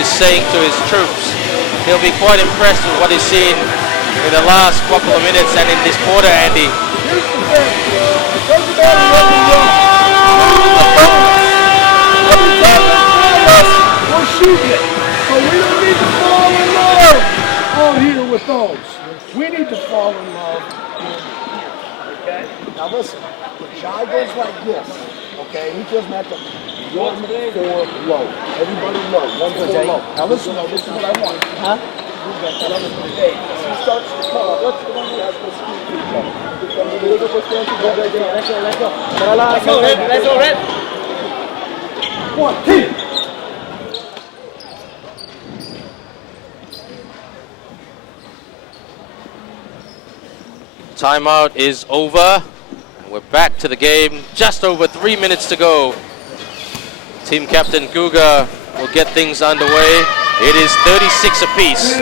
is saying to his troops. He'll be quite impressed with what he's seen in the last couple of minutes and in this quarter, Andy. We're shooting, so we don't need to fall in love on here with those. We need to fall in love in here, okay? Now listen, the Jai goes like this, okay? He just met the 1-4 low. Everybody low, 1-4 low. Now listen though, this is what I want. Huh? He starts to call. Let's go on that. Let's go, Red. 1, 2. Timeout is over. We're back to the game. Just over 3 minutes to go. Team captain Guga will get things underway. It is 36 apiece.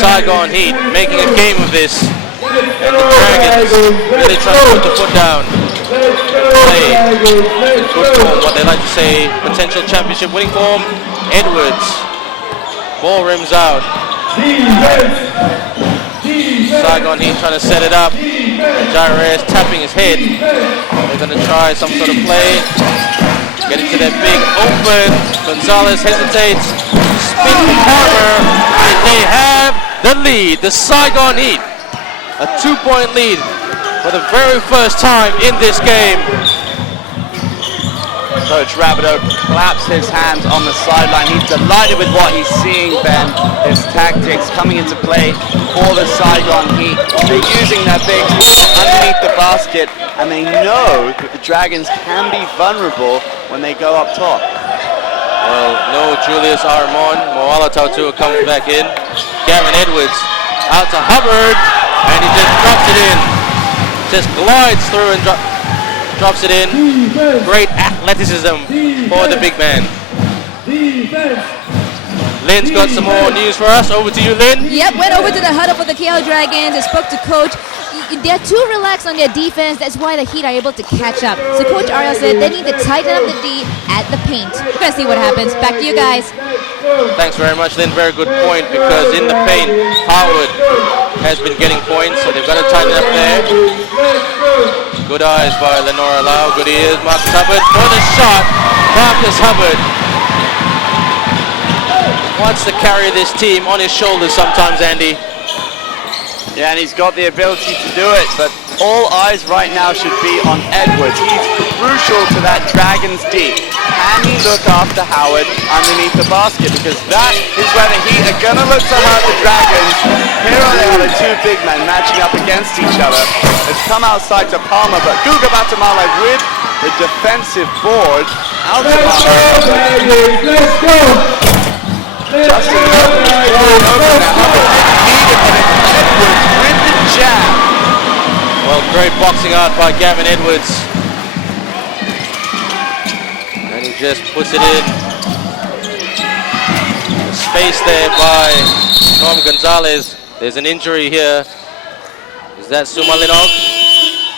Saigon Heat making a game of this. And the Dragons really trying to put the foot down. Play in good form, what they like to say, potential championship winning form. Edwards. Ball rims out. Saigon Heat trying to set it up. Jai Reyes tapping his head. They're going to try some sort of play. Get into that big open. Gonzalez hesitates. Spins the corner. And they have the lead. The Saigon Heat, a 2-point lead for the very first time in this game. Coach Rabideau claps his hands on the sideline. He's delighted with what he's seeing, Ben. His tactics coming into play for the Saigon Heat. They're using their bigs underneath the basket, and they know that the Dragons can be vulnerable when they go up top. Well, no Julius Armon. Moala Tautua comes back in. Gavin Edwards out to Hubbard, and he just drops it in. Just glides through and drops it in. Great athleticism for the big man. Lynn's got some more news for us. Over to you, Lynn. Yep, went over to the huddle for the KL Dragons and spoke to coach. They're too relaxed on their defense. That's why the Heat are able to catch up. So Coach Ariel said they need to tighten up the D at the paint. We're going to see what happens. Back to you guys. Thanks very much, Lynn. Very good point, because in the paint, Howard has been getting points, so they've got to tighten up there. Good eyes by Lenora Lau. Good ears. Marcus Hubbard for the shot. Marcus Hubbard wants to carry this team on his shoulders sometimes, Andy. Yeah, and he's got the ability to do it, but all eyes right now should be on Edwards. He's crucial to that Dragons D. Can he look after Howard underneath the basket? Because that is where the Heat are going to look to hurt the Dragons. Here they are, the two big men matching up against each other. It's come outside to Palmer, but Guga Batamale with the defensive board. Out to Palmer. Let's go! Justin Milton is falling over now. Edwards with the jab. Well, great boxing out by Gavin Edwards. And he just puts it in. Space there by Tom Gonzalez. There's an injury here. Is that Suma Linog?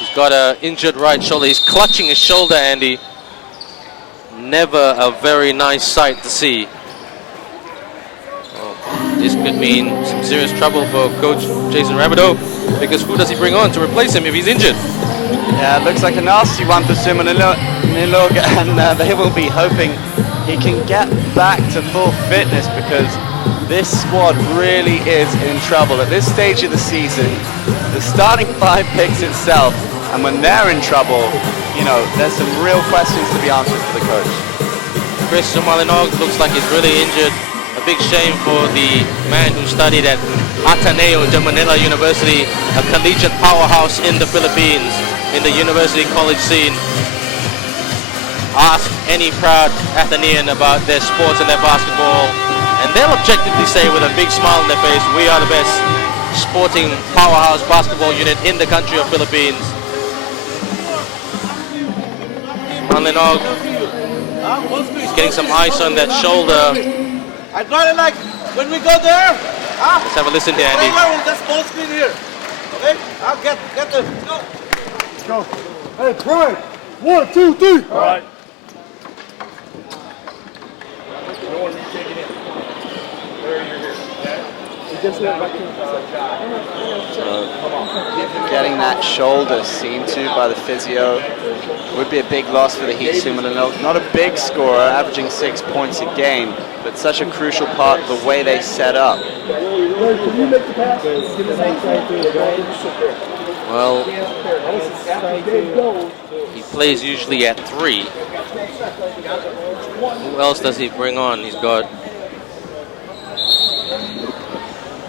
He's got an injured right shoulder. He's clutching his shoulder, Andy. Never a very nice sight to see. This could mean some serious trouble for Coach Jason Rabideau, because who does he bring on to replace him if he's injured? Yeah, it looks like a nasty one for Suma Nilog, and they will be hoping he can get back to full fitness, because this squad really is in trouble. At this stage of the season, the starting five picks itself, and when they're in trouble, you know, there's some real questions to be answered for the coach. Chris Sumalinog looks like he's really injured. A big shame for the man who studied at Ateneo de Manila University, a collegiate powerhouse in the Philippines, in the university college scene. Ask any proud Atenean about their sports and their basketball, and they'll objectively say with a big smile on their face, we are the best sporting powerhouse basketball unit in the country of Philippines. Sumalinog, he's getting some ice on that shoulder. I got it like when we go there. Let's have a listen to Andy. We'll just full screen here. Okay? I'll get the go. Let's go. Hey, Brian. 1, 2, 3. All right. Getting that shoulder seen to by the physio would be a big loss for the Heat. Sumanilog, not a big scorer, averaging 6 points a game, but such a crucial part of the way they set up. Well, he plays usually at 3. Who else does he bring on? He's got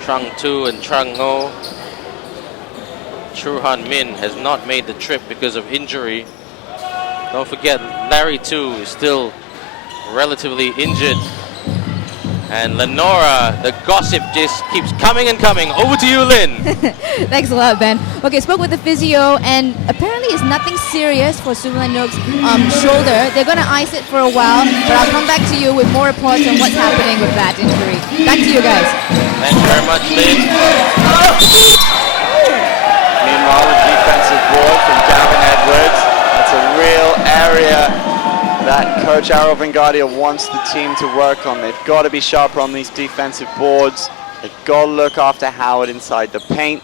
Trung Tu and Trung Ho. Churhan Min has not made the trip because of injury. Don't forget, Larry Tu is still relatively injured. And Lenora, the gossip just keeps coming and coming. Over to you, Lynn. Thanks a lot, Ben. Okay, spoke with the physio, and apparently it's nothing serious for Sumalinog's shoulder. They're going to ice it for a while, but I'll come back to you with more reports on what's happening with that injury. Back to you guys. Thanks very much, Lynn. Meanwhile, the defensive board from Gavin Edwards. That's a real area that Coach Arrow Vengadia wants the team to work on. They've got to be sharper on these defensive boards. They've got to look after Howard inside the paint.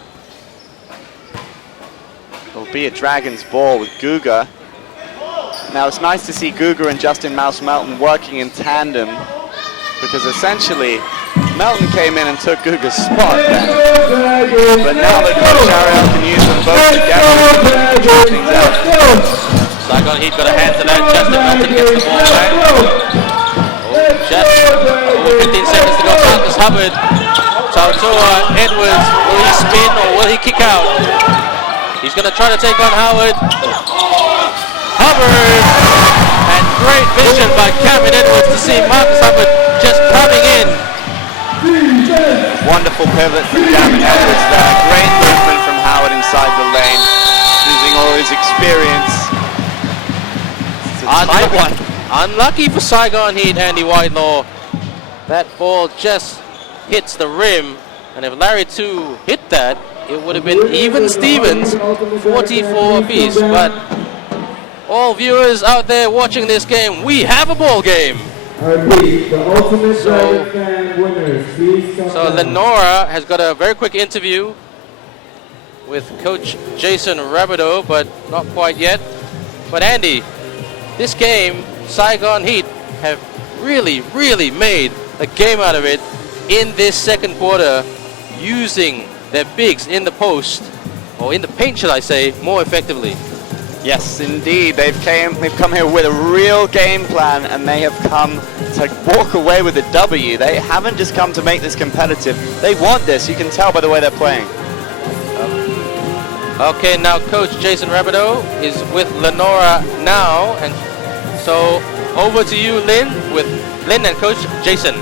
It'll be a Dragons ball with Guga. Now, it's nice to see Guga and Justin Mouse Melton working in tandem, because essentially Melton came in and took Guga's spot then. But now that Coach Ariel can use them both together, he can try things out. Saigon Heat got a hand to that. Justin Melton gets the ball back. Just over 15 seconds to go. Marcus Hubbard. Tautoa Edwards. Will he spin or will he kick out? He's going to try to take on Howard. Hubbard! And great vision by Cameron Edwards to see Marcus Hubbard just coming in. Wonderful pivot from Cameron Edwards there. Great movement from Howard inside the lane. Using all his experience. It's a tight one. Unlucky for Saigon Heat, Andy Whitelaw. That ball just hits the rim. And if Larry 2 hit that, it would have been even Stevens, 44 apiece. But all viewers out there watching this game, we have a ball game. So Lenora has got a very quick interview with Coach Jason Rabideau, but not quite yet. But Andy, this game, Saigon Heat have really made a game out of it in this second quarter, using their bigs in the post, or in the paint should I say, more effectively. Yes, indeed. They've come here with a real game plan, and they have come to walk away with a W. They haven't just come to make this competitive. They want this. You can tell by the way they're playing. Okay, now Coach Jason Rabideau is with Lenora now, and so over to you, Lynn, with Lynn and Coach Jason.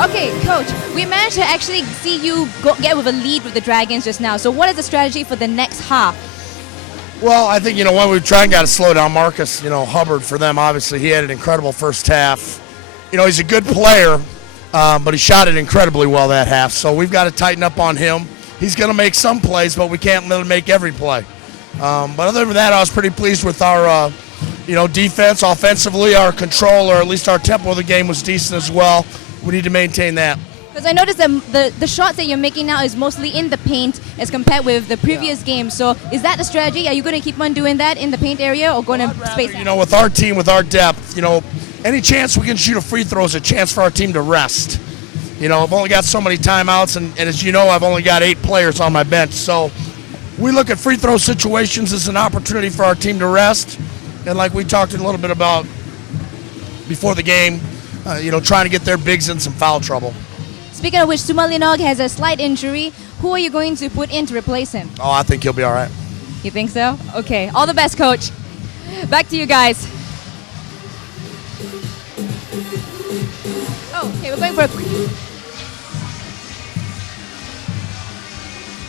Okay, Coach, we managed to actually see you get with a lead with the Dragons just now. So what is the strategy for the next half? Well, I think, when we try and got to slow down Marcus, Hubbard for them, obviously, he had an incredible first half. He's a good player, but he shot it incredibly well that half. So we've got to tighten up on him. He's going to make some plays, but we can't let him make every play. But other than that, I was pretty pleased with our, defense. Offensively, our control, or at least our tempo of the game was decent as well. We need to maintain that. Because I noticed that the shots that you're making now is mostly in the paint as compared with the previous game. So is that the strategy? Are you going to keep on doing that in the paint area or going to space out? With our team, with our depth, any chance we can shoot a free throw is a chance for our team to rest. I've only got so many timeouts, and as you know, I've only got 8 players on my bench. So we look at free throw situations as an opportunity for our team to rest. And like we talked a little bit about before the game, trying to get their bigs in some foul trouble. Speaking of which, Sumalinog has a slight injury. Who are you going to put in to replace him? Oh, I think he'll be all right. You think so? Okay. All the best, Coach. Back to you guys. Oh, okay. We're going for a...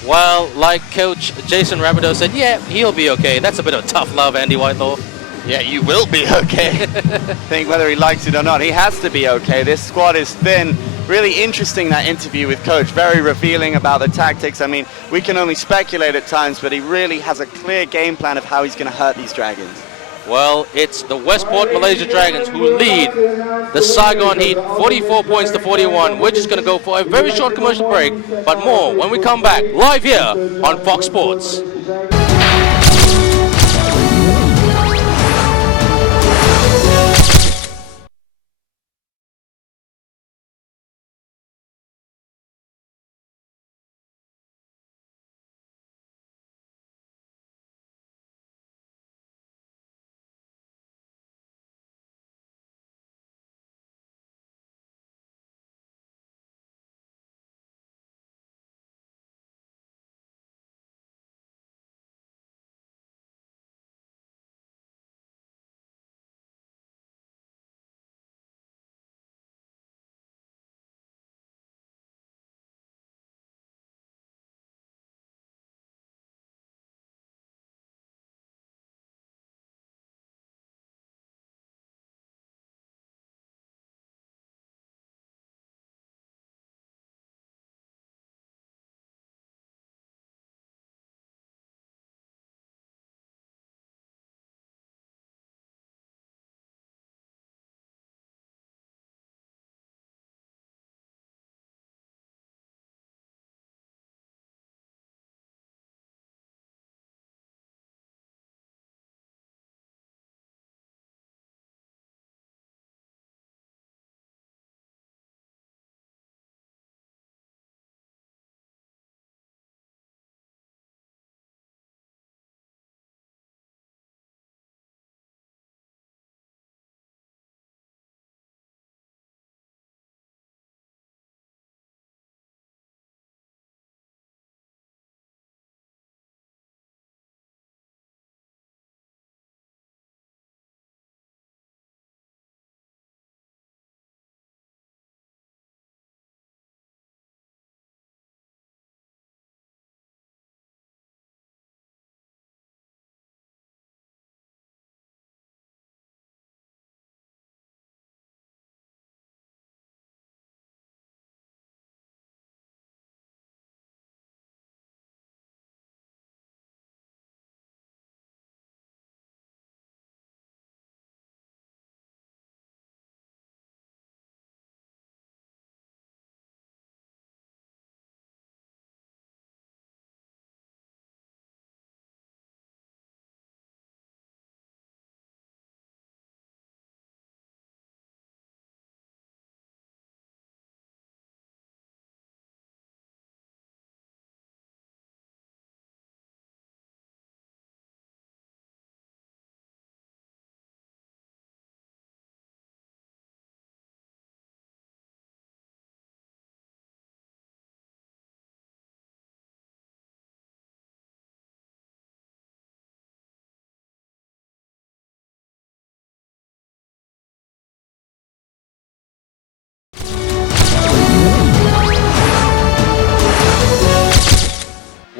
Well, like Coach Jason Rabideau said, yeah, he'll be okay. That's a bit of tough love, Andy Whitelaw. Yeah, you will be okay. Think whether he likes it or not. He has to be okay. This squad is thin. Really interesting, that interview with Coach. Very revealing about the tactics. I mean, we can only speculate at times, but he really has a clear game plan of how he's going to hurt these Dragons. Well, it's the Westport Malaysia Dragons who lead the Saigon Heat 44 points to 41. We're just going to go for a very short commercial break, but more when we come back live here on Fox Sports.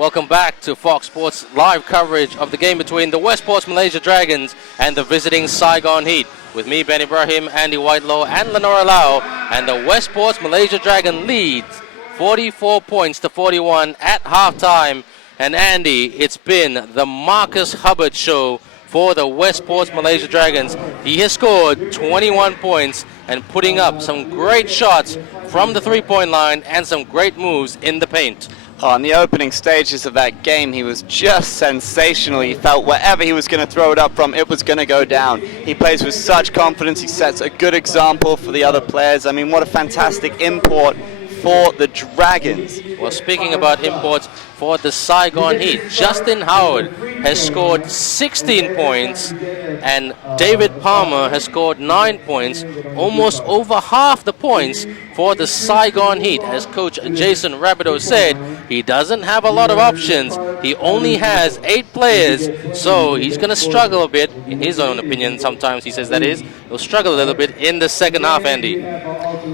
Welcome back to Fox Sports live coverage of the game between the Westports Malaysia Dragons and the visiting Saigon Heat. With me, Ben Ibrahim, Andy Whitelaw, and Lenora Lau. And the Westports Malaysia Dragon leads 44 points to 41 at halftime. And Andy, it's been the Marcus Hubbard show for the Westports Malaysia Dragons. He has scored 21 points and putting up some great shots from the three-point line and some great moves in the paint. On the opening stages of that game, he was just sensational. He felt wherever he was going to throw it up from, it was going to go down. He plays with such confidence. He sets a good example for the other players. I mean, what a fantastic import for the Dragons. Well, speaking about imports for the Saigon Heat, Justin Howard has scored 16 points and David Palmer has scored 9 points, almost over half the points for the Saigon Heat. As Coach Jason Rabideau said, he doesn't have a lot of options. He only has 8 players, so he's going to struggle a bit, in his own opinion. Sometimes he says that is. He'll struggle a little bit in the second half, Andy.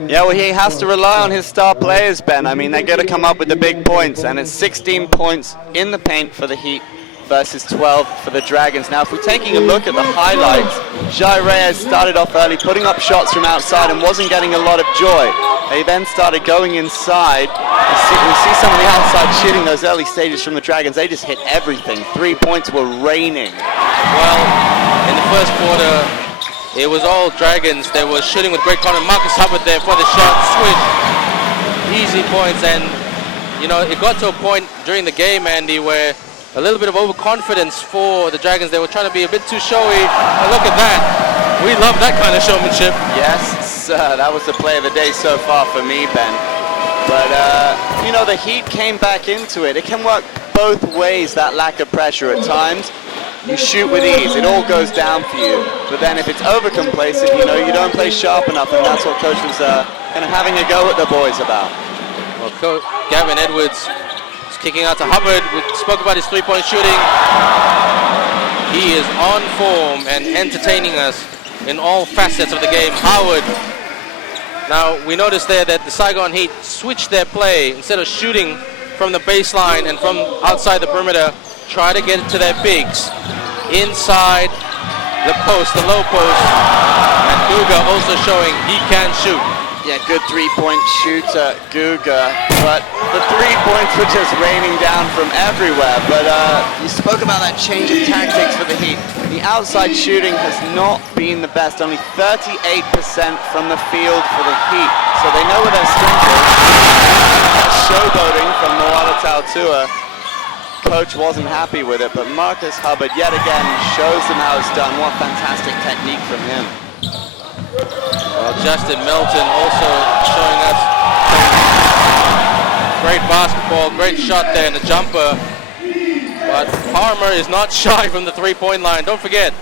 Yeah, well, he has to rely on his star players, Ben. I mean, they're going to come up with the big points, and it's 16 points in the paint for the Heat versus 12 for the Dragons. Now, if we're taking a look at the highlights, Jai Reyes started off early, putting up shots from outside and wasn't getting a lot of joy. They then started going inside. We see some of the outside shooting, those early stages from the Dragons. They just hit everything. 3 points were raining. Well, in the first quarter, it was all Dragons. They were shooting with great confidence. Marcus Hubbard there for the shot, switch, easy points, and you know, it got to a point during the game, Andy, where a little bit of overconfidence for the Dragons. They were trying to be a bit too showy. And look at that. We love that kind of showmanship. Yes, sir. That was the play of the day so far for me, Ben. But, you know, the Heat came back into it. It can work both ways, that lack of pressure at times. You shoot with ease, it all goes down for you. But then if it's over-complacent, you know, you don't play sharp enough, and that's what Coach was kind of having a go at the boys about. Well, Coach Gavin Edwards is kicking out to Hubbard. We spoke about his three-point shooting. He is on form and entertaining us in all facets of the game. Howard. Now, we noticed there that the Saigon Heat switched their play. Instead of shooting from the baseline and from outside the perimeter, try to get it to their bigs. Inside the post, the low post. And Guga also showing he can shoot. Yeah, good three-point shooter, Guga. But the 3 points were just raining down from everywhere. But you spoke about that change in tactics for the Heat. The outside shooting has not been the best. Only 38% from the field for the Heat. So they know where their strength is. Showboating from Moala Tautua. Coach wasn't happy with it, but Marcus Hubbard yet again shows them how it's done. What fantastic technique from him. Well, Justin Melton also showing us great basketball, great shot there in the jumper. But Palmer is not shy from the three-point line. Don't forget,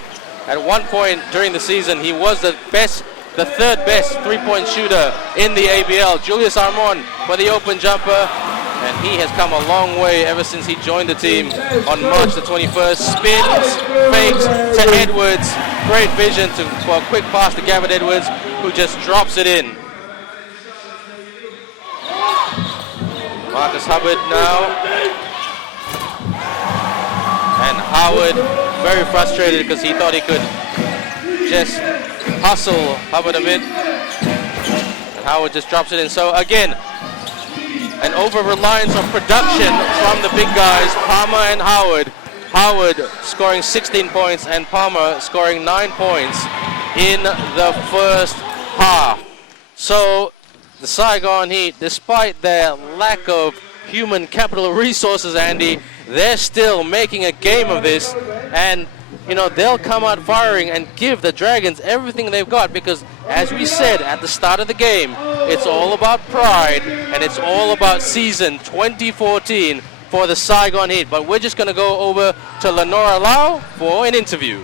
at one point during the season, he was the third best three-point shooter in the ABL. Julius Armon for the open jumper. And he has come a long way ever since he joined the team on March the 21st. Spins, fakes to Edwards. Great vision for a quick pass to Gavin Edwards, who just drops it in. Marcus Hubbard now. And Howard very frustrated because he thought he could just hustle Hubbard a bit. And Howard just drops it in. So again, an over-reliance on production from the big guys, Palmer and Howard. Howard scoring 16 points and Palmer scoring 9 points in the first half. So the Saigon Heat, despite their lack of human capital resources, Andy, they're still making a game of this. And, you know, they'll come out firing and give the Dragons everything they've got because, as we said at the start of the game, it's all about pride and it's all about season 2014 for the Saigon Heat. But we're just going to go over to Lenora Lau for an interview.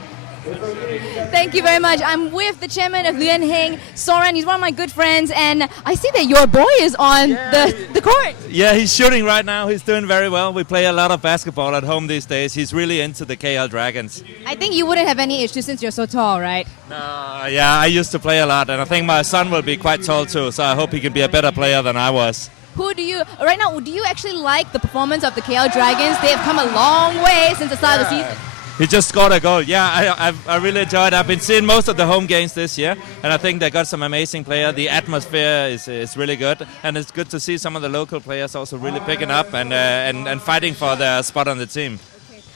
Thank you very much. I'm with the chairman of Luen Heng, Soren. He's one of my good friends, and I see that your boy is on the court. Yeah, he's shooting right now. He's doing very well. We play a lot of basketball at home these days. He's really into the KL Dragons. I think you wouldn't have any issue since you're so tall, right? Yeah, I used to play a lot, and I think my son will be quite tall too, so I hope he can be a better player than I was. Who do you right now? Do you actually like the performance of the KL Dragons? They have come a long way since the start of the season. He just scored a goal. Yeah, I really enjoyed it. I've been seeing most of the home games this year, and I think they got some amazing players. The atmosphere is really good, and it's good to see some of the local players also really picking up and fighting for their spot on the team.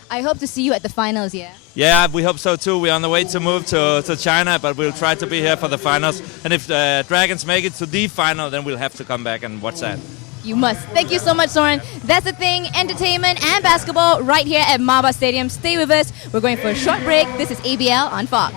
I hope to see you at the finals, yeah? Yeah, we hope so too. We're on the way to move to China, but we'll try to be here for the finals. And if the Dragons make it to the final, then we'll have to come back and watch that. You must. Thank you so much, Soren. That's the thing, entertainment and basketball right here at MABA Stadium. Stay with us. We're going for a short break. This is ABL on Fox.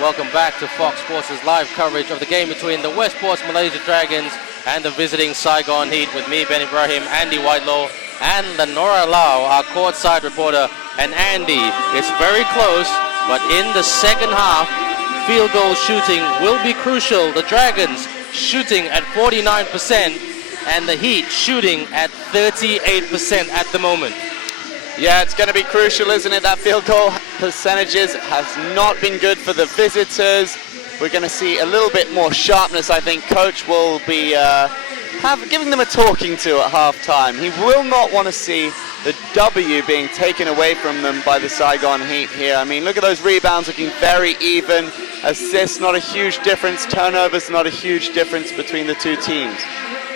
Welcome back to Fox Sports' live coverage of the game between the Westports Malaysia Dragons and the visiting Saigon Heat with me, Ben Ibrahim, Andy Whitelaw, and Lenora Lau, our courtside reporter. And Andy, it's very close, but in the second half, field goal shooting will be crucial. The Dragons shooting at 49% and the Heat shooting at 38% at the moment. Yeah, it's going to be crucial, isn't it? That field goal percentages has not been good for the visitors. We're going to see a little bit more sharpness. I think Coach will be giving them a talking to at halftime. He will not want to see the W being taken away from them by the Saigon Heat here. I mean, look at those rebounds looking very even. Assists, not a huge difference. Turnovers, not a huge difference between the two teams.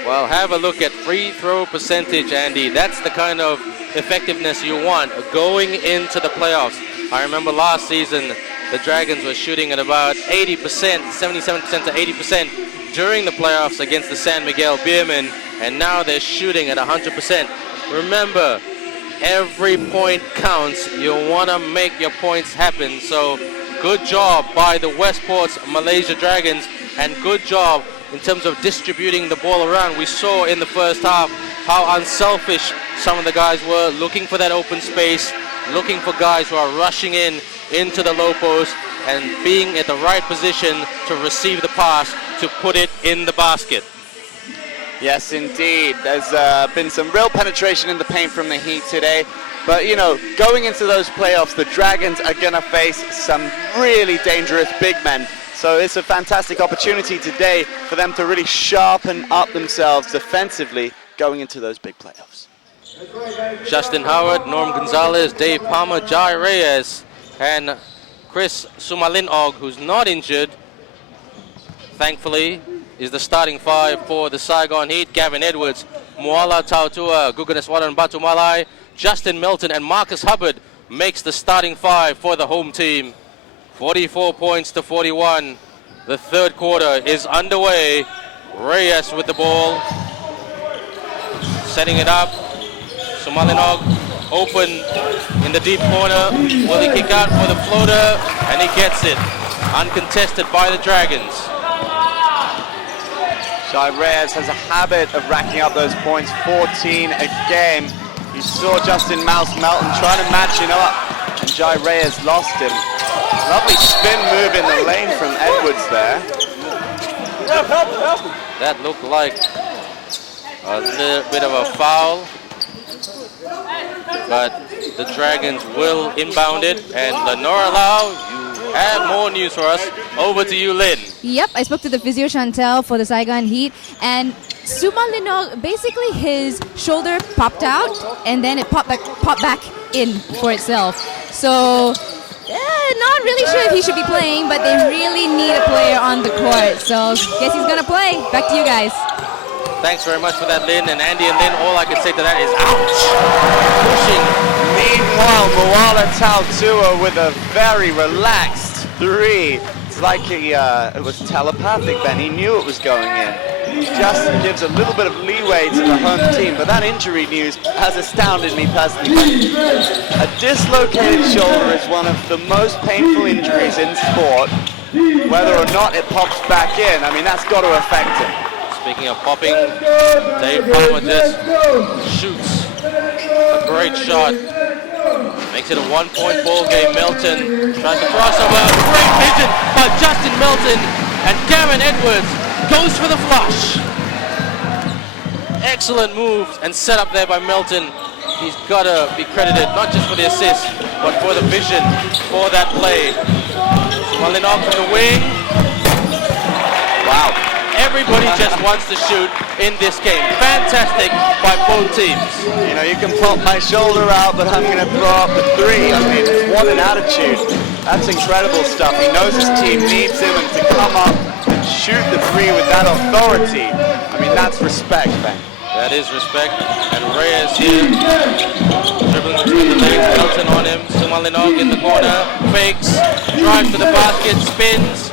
Well, have a look at free throw percentage, Andy. That's the kind of effectiveness you want going into the playoffs. I remember last season, the Dragons were shooting at about 80%, 77% to 80% during the playoffs against the San Miguel Beermen, and now they're shooting at 100%. Remember, every point counts. You want to make your points happen. So good job by the Westports Malaysia Dragons, and good job in terms of distributing the ball around. We saw in the first half how unselfish some of the guys were, looking for that open space, looking for guys who are rushing into the low post and being at the right position to receive the pass to put it in the basket. Yes, indeed. There's been some real penetration in the paint from the Heat today. But, you know, going into those playoffs, the Dragons are going to face some really dangerous big men. So it's a fantastic opportunity today for them to really sharpen up themselves defensively going into those big playoffs. Justin Howard, Norm Gonzalez, Dave Palmer, Jai Reyes, and Chris Sumalinog, who's not injured, thankfully, is the starting five for the Saigon Heat. Gavin Edwards, Moala Tautua, Guganeswaran Batu Malai, Justin Melton, and Marcus Hubbard makes the starting five for the home team. 44 points to 41. The third quarter is underway. Reyes with the ball, setting it up. Sumalinog open in the deep corner. Will he kick out for the floater? And he gets it. Uncontested by the Dragons. Jai Reyes has a habit of racking up those points, 14 a game. You saw Justin Melton trying to match him up, and Jai Reyes lost him. Lovely spin move in the lane from Edwards there. That looked like a little bit of a foul, but the Dragons will inbound it. And Lenora Lau, you have more news for us. Over to you, Lynn. Yep, I spoke to the physio Chantel for the Saigon Heat, and Suma Linog, basically his shoulder popped out and then it popped back in for itself. So not really sure if he should be playing, but they really need a player on the court. So guess he's gonna play. Back to you guys. Thanks very much for that, Lynn. And Andy and Lynn, all I can say to that is ouch. Pushing. Meanwhile, Moala Tautua with a very relaxed three. It's like it was telepathic then. He knew it was going in. Just gives a little bit of leeway to the home team. But that injury news has astounded me personally. A dislocated shoulder is one of the most painful injuries in sport. Whether or not it pops back in, I mean, that's got to affect him. Speaking of popping, Dave Palmer just shoots a great shot. Makes it a 1-point ball game. Melton tries to cross over. Great vision by Justin Melton, and Gavin Edwards goes for the flush. Excellent moves and set up there by Melton. He's got to be credited not just for the assist, but for the vision for that play. Sumalinog from the wing. Wow. Everybody just wants to shoot in this game. Fantastic by both teams. You know, you can pop my shoulder out, but I'm going to throw up the three. I mean, what an attitude. That's incredible stuff. He knows his team needs him, and to come up and shoot the three with that authority, I mean, that's respect, man. That is respect. And Reyes here, dribbling between the legs, Melton on him. Sumalinog in the corner, fakes, drives to the basket, spins.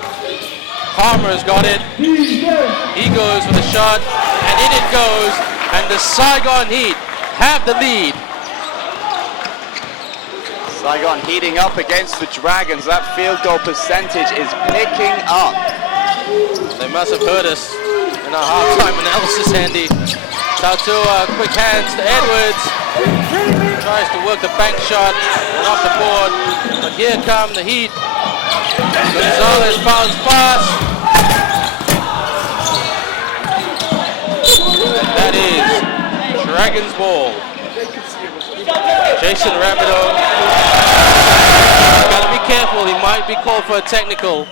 Palmer's got it. He goes for the shot, and in it goes. And the Saigon Heat have the lead. Saigon heating up against the Dragons. That field goal percentage is picking up. They must have heard us in our halftime analysis, Andy. Tautua, quick hands to Edwards. Tries to work the bank shot and off the board. But here come the Heat. Gonzalez bounce pass. And that is Dragons ball. Jason Rapido. Gotta be careful, he might be called for a technical.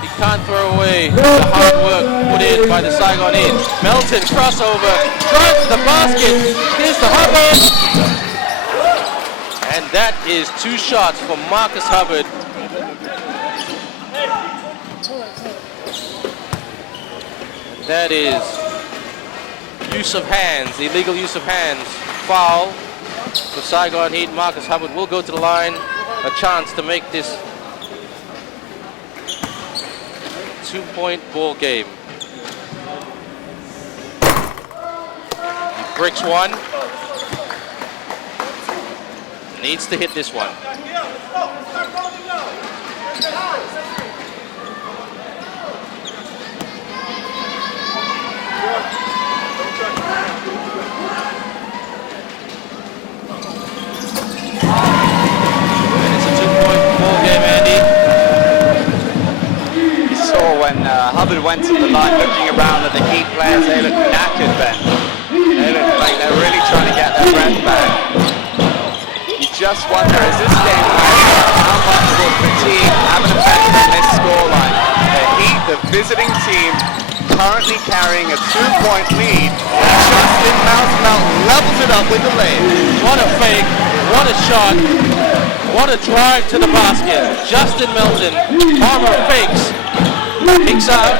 He can't throw away the hard work put in by the Saigon Heat. Melton crossover, drives to the basket. Here's the Hubbard. And that is 2 shots for Marcus Hubbard. That is use of hands, illegal use of hands. Foul for Saigon Heat. Marcus Hubbard will go to the line. a chance to make this 2-point ball game. He breaks one. Needs to hit this one. Hubbard went to the line looking around at the Heat players. They look knackered, Ben. They look like they're really trying to get their breath back. You just wonder, is this game how much will fatigue have an effect on this scoreline? The Heat, the visiting team, currently carrying a 2-point lead. Justin Melton levels it up with the lead. What a fake, what a shot, what a drive to the basket. Justin Melton, Palmer fakes. Kicks out.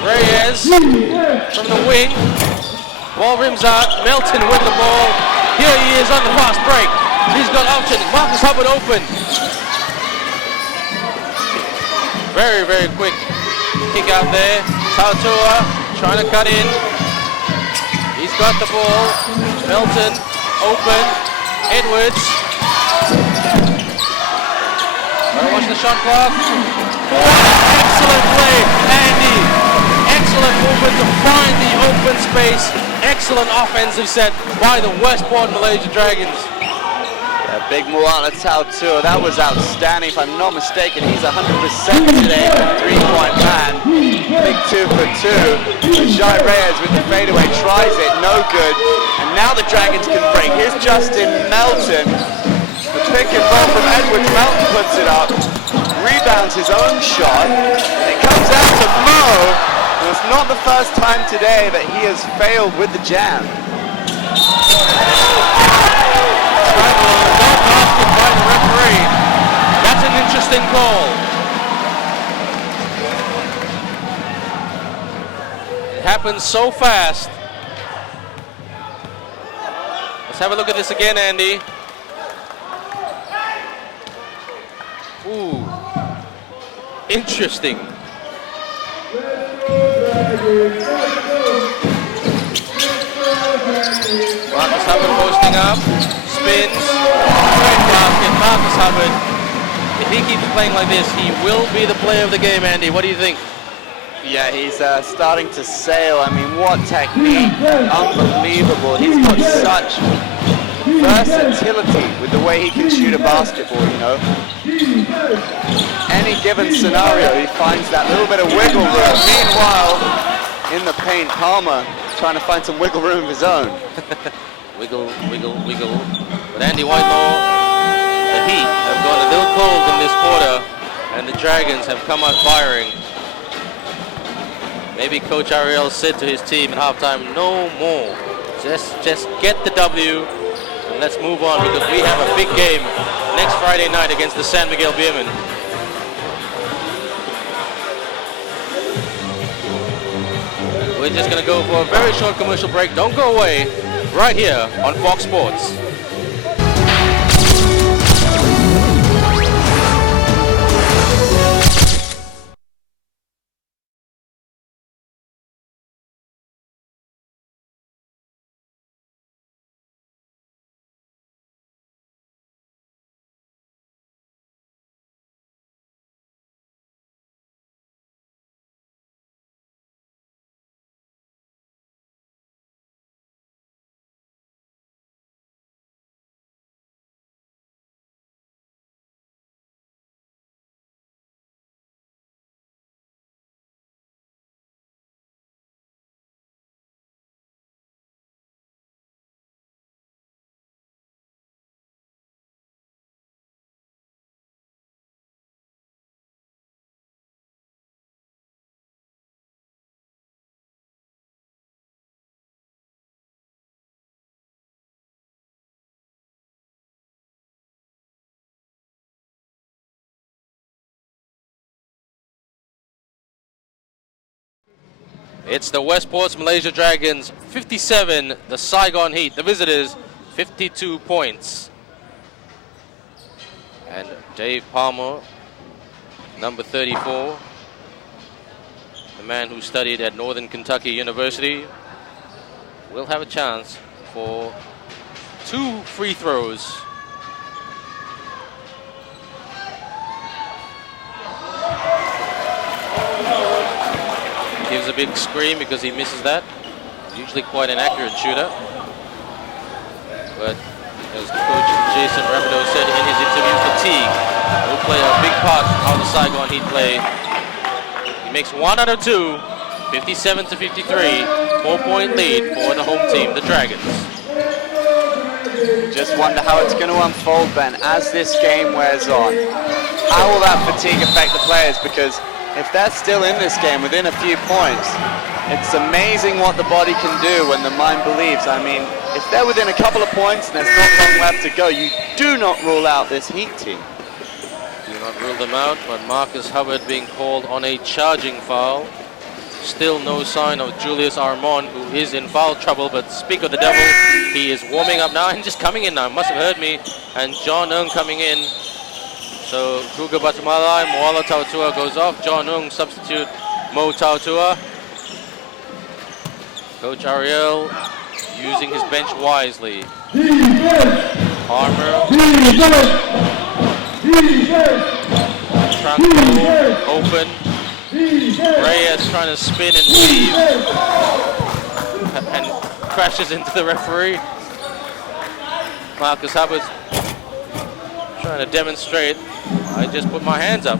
Reyes from the wing. Ball rims out. Melton with the ball. Here he is on the fast break. He's got options. Marcus Hubbard open. Very, very quick kick out there. Tautua trying to cut in. He's got the ball. Melton open. Edwards. Watch the shot clock. Excellent play, Andy. Excellent movement to find the open space. Excellent offensive set by the Westport Malaysia Dragons. Big Muala Tautua, that was outstanding. If I'm not mistaken, he's 100% today from three-point man. Big 2 for 2. Jai Reyes with the fadeaway tries it, no good. And now the Dragons can break. Here's Justin Melton. The pick and roll from Edwards. Melton puts it up, rebounds his own shot, and it comes out to Mo. And it's not the first time today that he has failed with the jam. No basket by the referee. That's an interesting call. It happens so fast. Let's have a look at this again, Andy. Ooh, interesting. Marcus Hubbard posting up, spins, great basket. Marcus Hubbard, if he keeps playing like this, he will be the player of the game, Andy. What do you think? Yeah, he's starting to sail. I mean, what technique. Unbelievable. He's got such versatility with the way he can shoot a basketball, you know. Any given scenario, he finds that little bit of wiggle room. Meanwhile, in the paint, Palmer trying to find some wiggle room of his own. Wiggle, wiggle, wiggle. But Andy Whitelaw, the Heat have gone a little cold in this quarter, and the Dragons have come out firing. Maybe Coach Ariel said to his team at halftime, no more. Just get the W, and let's move on, because we have a big game next Friday night against the San Miguel Beermen. We're just going to go for a very short commercial break. Don't go away. Right here on Fox Sports. It's the Westports Malaysia Dragons 57, the Saigon Heat, the visitors 52 points. And Dave Palmer, number 34, the man who studied at Northern Kentucky University, will have a chance for 2 free throws. Gives a big scream because he misses that. Usually quite an accurate shooter. But as coach Jason Rapido said in his interview, fatigue will play a big part in how the Saigon Heat play. He makes 1 out of 2, 57 to 53, 4-point lead for the home team, the Dragons. Just wonder how it's going to unfold, Ben, as this game wears on. How will that fatigue affect the players? Because if they're still in this game within a few points, it's amazing what the body can do when the mind believes. I mean, if they're within a couple of points and there's not long left to go, you do not rule out this Heat team. Do not rule them out, but Marcus Hubbard being called on a charging foul. Still no sign of Julius Armand, who is in foul trouble, but speak of the devil, he is warming up now and just coming in now. Must have heard me. And John Ng coming in. So Kuga Batumalai, Moala Tautua goes off. John Ng substitute Mo Tautua. Coach Ariel using his bench wisely. Armour. Trunk open. Reyes trying to spin and weave. And crashes into the referee. Marcus Hubbard trying to demonstrate. I just put my hands up,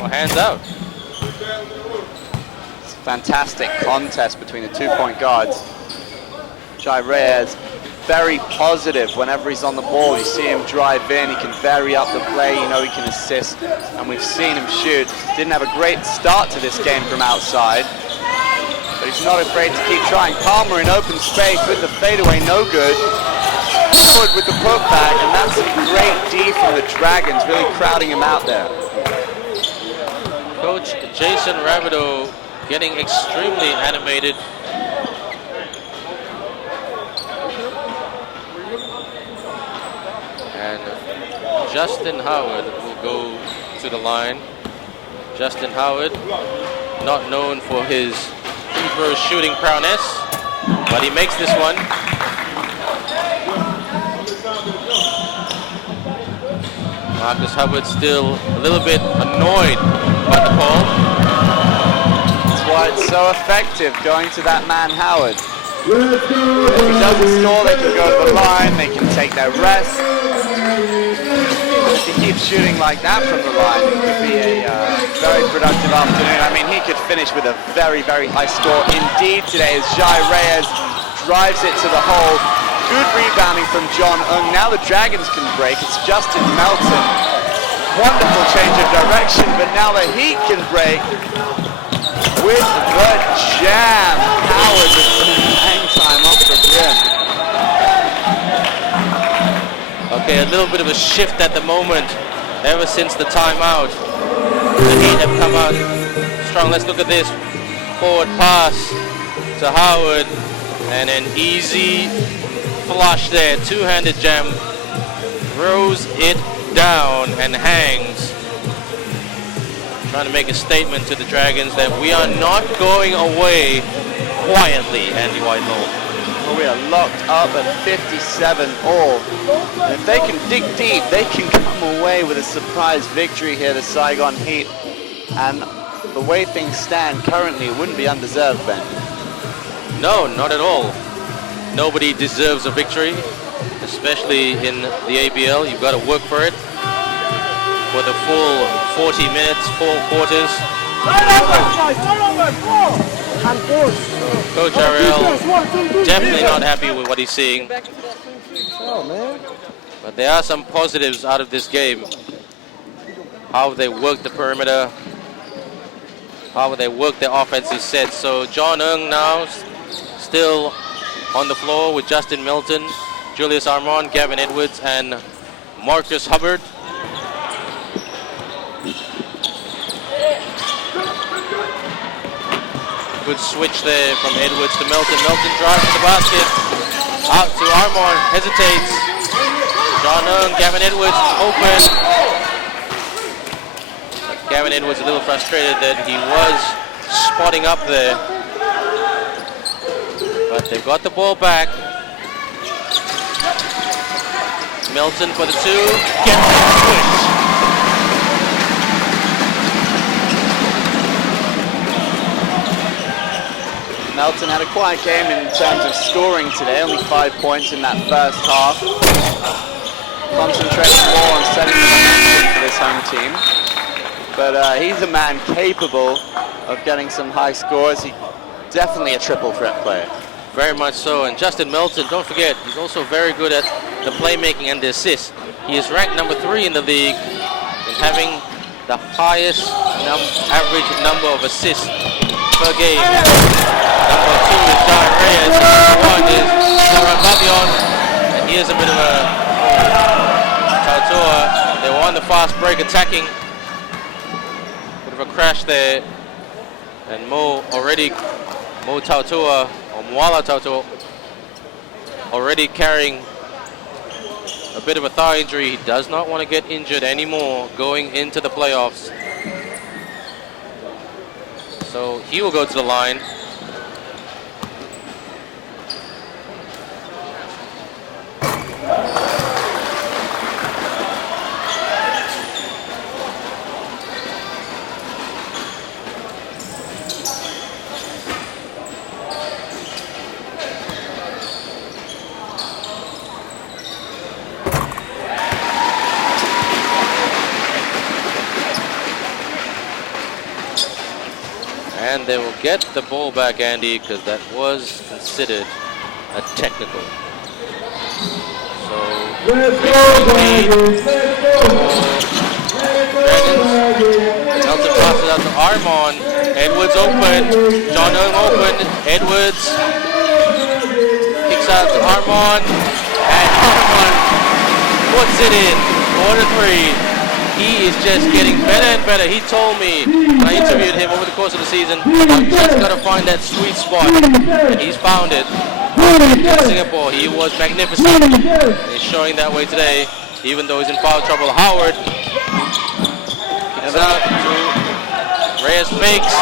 my hands out. It's a fantastic contest between the 2-point guards. Jai Reyes, very positive whenever he's on the ball. You see him drive in, he can vary up the play, you know he can assist, and we've seen him shoot. Didn't have a great start to this game from outside, but he's not afraid to keep trying. Palmer in open space with the fadeaway, no good. Wood with the putback, and that's a great D from the Dragons, really crowding him out there. Coach Jason Rabideau getting extremely animated. And Justin Howard will go to the line. Justin Howard, not known for his free throw shooting prowess, but he makes this one. Marcus Hubbard still a little bit annoyed by the call. That's why it's so effective, going to that man Howard. If he doesn't score, they can go to the line, they can take their rest. If he keeps shooting like that from the line, it could be a very productive afternoon. I mean, he could finish with a very, very high score indeed today as Jai Reyes drives it to the hole. Good rebounding from John Ng. Now the Dragons can break. It's Justin Melton. Wonderful change of direction, but now the Heat can break with the jam. Howard with some hang time off the rim. Okay, a little bit of a shift at the moment ever since the timeout. The Heat have come out strong. Let's look at this. Forward pass to Howard and an easy flush there, two-handed jam, throws it down and hangs. Trying to make a statement to the Dragons that we are not going away quietly, Andy Whitelaw. Well, we are locked up at 57 all. And if they can dig deep, they can come away with a surprise victory here, the Saigon Heat. And the way things stand currently, it wouldn't be undeserved, Ben. No, not at all. Nobody deserves a victory, especially in the ABL. You've got to work for it. For the full 40 minutes, 4 quarters. Coach Ariel definitely not happy with what he's seeing. But there are some positives out of this game. How they work the perimeter, how they work their offensive sets. So John Ng now still on the floor with Justin Milton, Julius Armand, Gavin Edwards, and Marcus Hubbard. Good switch there from Edwards to Milton. Milton drives to the basket. Out to Armand, hesitates. John Ng, Gavin Edwards, open. Gavin Edwards a little frustrated that he was spotting up there. But they've got the ball back. Melton for the 2. Gets the switch. Melton had a quiet game in terms of scoring today, only 5 points in that first half. Concentrating more on setting the momentum for this home team. But he's a man capable of getting some high scores. He's definitely a triple threat player. Very much so. And Justin Melton, don't forget, he's also very good at the playmaking and the assists. He is ranked number 3 in the league in having the highest average number of assists per game. Number 2 is John Reyes. Number 1 is Laurent Babion. And here's a bit of a Tautua. They were on the fast break attacking. Bit of a crash there. And Mo Tautua, or Moala Tautua, already carrying a bit of a thigh injury. He does not want to get injured anymore going into the playoffs. So he will go to the line. And they will get the ball back, Andy, because that was considered a technical. So, Dragons. Melton passes out to Armon. Edwards open. John Young open. Edwards kicks out to Armon. And Armon puts it in. 4-3. He is just getting better and better. He told me when I interviewed him over the course of the season, I've just got to find that sweet spot. And he's found it. In Singapore, he was magnificent. He's showing that way today, even though he's in foul trouble. Howard kicks out to Reyes fakes.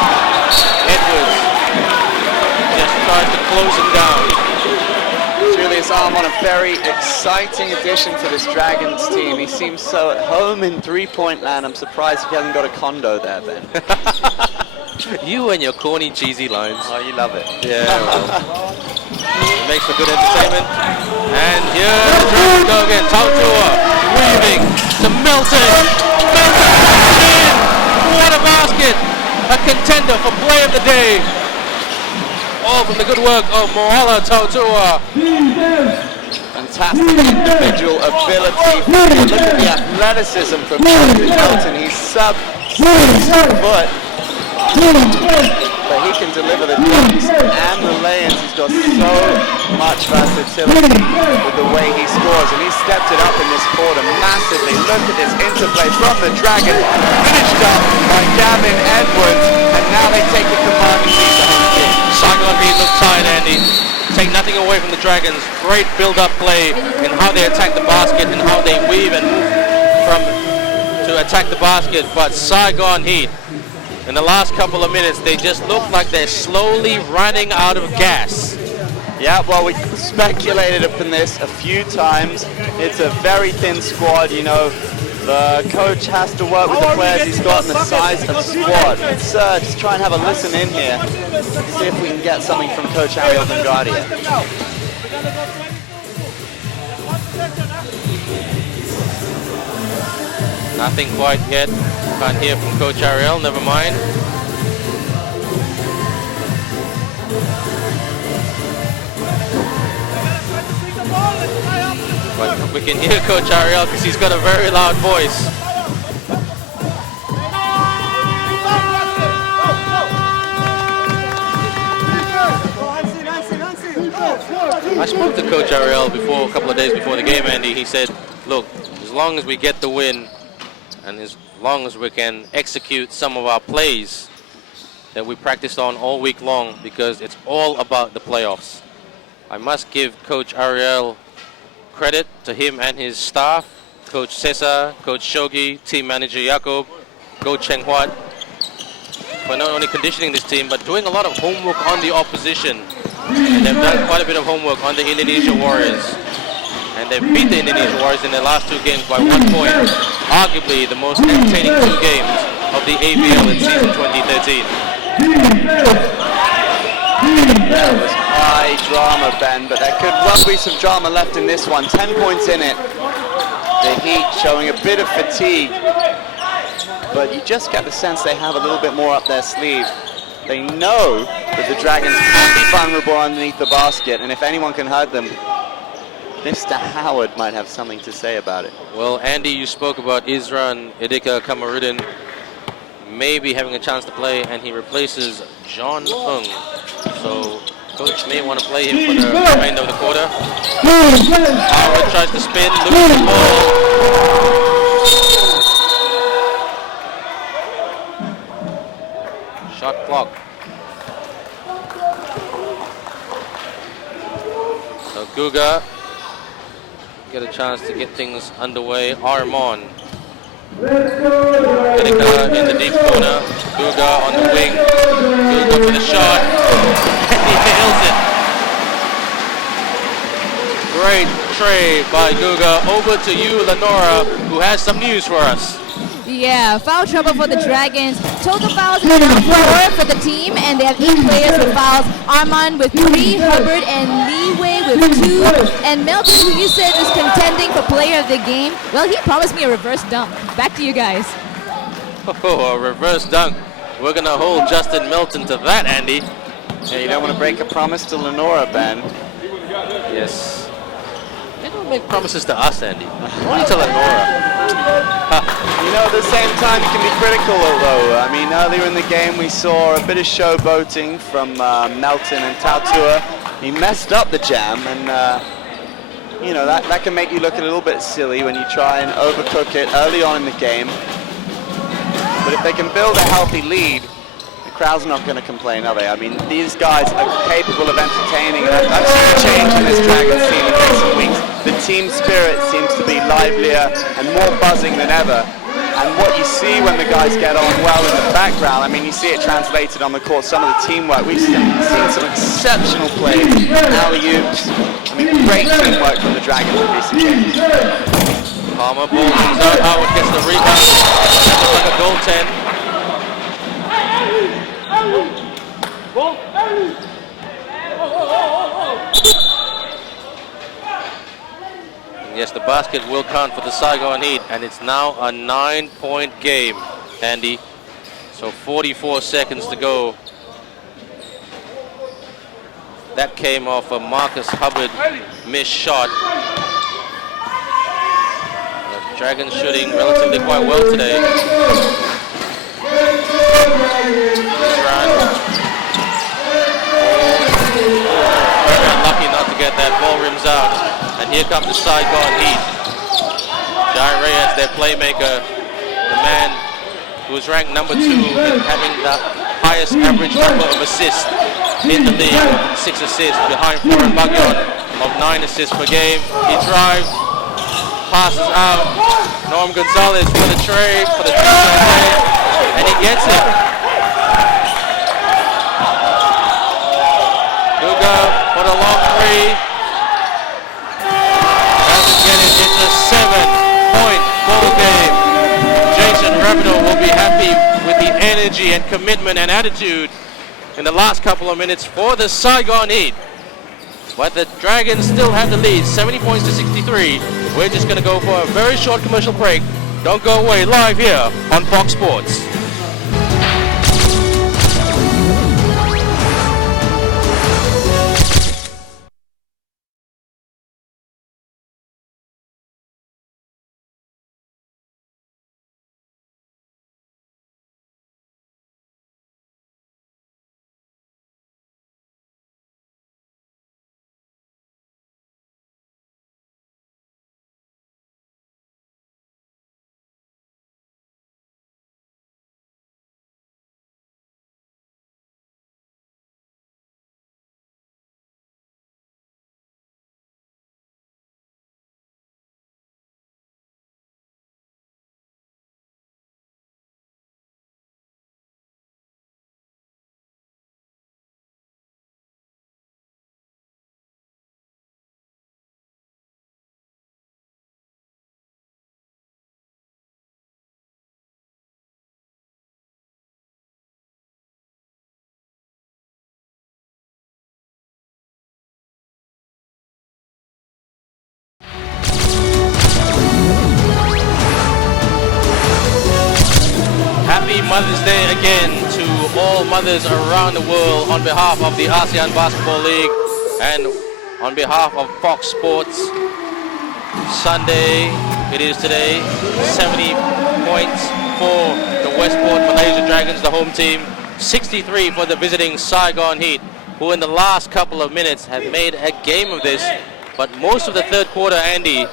Edwards just tries to close him down. Julius Armon, a very exciting addition to this Dragons team. He seems so at home in three-point land. I'm surprised he hasn't got a condo there, Ben. You and your corny, cheesy lines. Oh, you love it. Yeah, well, it makes for good entertainment. And here the Dragons go again. Tautua weaving to Melton. Melton puts it in. What a basket. A contender for play of the day. All from the good work of Moala Tautua. Fantastic individual ability. Look at the athleticism from Melton. He's sub-6 foot. But he can deliver the dunks and the lay-ins. He's got so much versatility with the way he scores. And he stepped it up in this quarter massively. Look at this interplay from the Dragons. Finished up by Gavin Edwards. And now they take the commanding lead to home team. Saigon Heat look tired, Andy. Take nothing away from the Dragons. Great build-up play in how they attack the basket and how they weave and move to attack the basket. But Saigon Heat, in the last couple of minutes, they just look like they're slowly running out of gas. Yeah, well, we speculated upon this a few times. It's a very thin squad, you know. The coach has to work with the players he's got and the size of squad. Let's just try and have a listen in here. See if we can get something from Coach Ariel Vanguardia. Nothing quite yet. Can't hear from Coach Ariel, never mind. But we can hear Coach Ariel because he's got a very loud voice. I spoke to Coach Ariel before, a couple of days before the game, Andy. He said, look, as long as we get the win and as long as we can execute some of our plays that we practiced on all week long, because it's all about the playoffs. I must give Coach Ariel credit to him and his staff, Coach Cesar, Coach Shogi, team manager Jakob. Coach Cheng Huat for not only conditioning this team, but doing a lot of homework on the opposition. And they've done quite a bit of homework on the Indonesia Warriors. And they've beat the Indonesia Warriors in their last 2 games by 1 point. Arguably the most entertaining 2 games of the ABL in season 2013. That was high drama, Ben, but there could well be some drama left in this one. 10 points in it. The Heat showing a bit of fatigue, but you just get the sense they have a little bit more up their sleeve. They know that the Dragons can be vulnerable underneath the basket, and if anyone can hurt them, Mr. Howard might have something to say about it. Well, Andy, you spoke about Izran Idika Kamarudin maybe having a chance to play, and he replaces John Ung. So coach may want to play him for the remainder of the quarter. Howard tries to spin, loses the ball. Shot clock. So Guga get a chance to get things underway. Armon. Idika in the deep corner. Guga on the wing. Guga for the shot. He nails it. Great trade by Guga. Over to you, Lenora, who has some news for us. Yeah, foul trouble for the Dragons. Total fouls are now 4 for the team, and they have 8 players with fouls. Armand with 3, Hubbard and Leeway with 2, and Melton, who you said is contending for player of the game. Well, he promised me a reverse dunk. Back to you guys. Oh, a reverse dunk. We're going to hold Justin Melton to that, Andy. Yeah, you don't want to break a promise to Lenora, Ben. Yes. They don't make promises to us, Andy. Only to Lenora. You know, at the same time, you can be critical, although. I mean, earlier in the game, we saw a bit of showboating from Melton and Tautua. He messed up the jam, and, you know, that can make you look a little bit silly when you try and overcook it early on in the game. But if they can build a healthy lead, the crowd's not going to complain, are they? I mean, these guys are capable of entertaining, and I've seen a change in this Dragons team in recent weeks. The team spirit seems to be livelier and more buzzing than ever. And what you see when the guys get on well in the background, I mean, you see it translated on the court, some of the teamwork. We've seen some exceptional play, alley-oops. I mean, great teamwork from the Dragons in recent games. Palmer ball comes out, Howard gets the rebound. That looks like a goaltend. Yes, the basket will count for the Saigon Heat, and it's now a 9-point game, Andy. So 44 seconds to go. That came off a Marcus Hubbard missed shot. The Dragons shooting relatively quite well today. Very unlucky not to get that. Ball rims out. And here comes the Saigon Heat. Jai Reyes, their playmaker, the man who is ranked number 2 in having the highest average number of assists in the league, 6 assists behind Florin Bagyon of 9 assists per game. He drives, passes out. Norm Gonzalez for the trade, for the trade, and he gets it. Guga for the long 3. It's a 7-point ball game. Jason Rabideau will be happy with the energy and commitment and attitude in the last couple of minutes for the Saigon Heat. But the Dragons still have the lead, 70 points to 63. We're just going to go for a very short commercial break. Don't go away, live here on Fox Sports. Mother's Day again to all mothers around the world on behalf of the ASEAN Basketball League and on behalf of Fox Sports. Sunday, it is today, 70 points for the Westport Malaysia Dragons, the home team, 63 for the visiting Saigon Heat, who in the last couple of minutes have made a game of this. But most of the third quarter, Andy,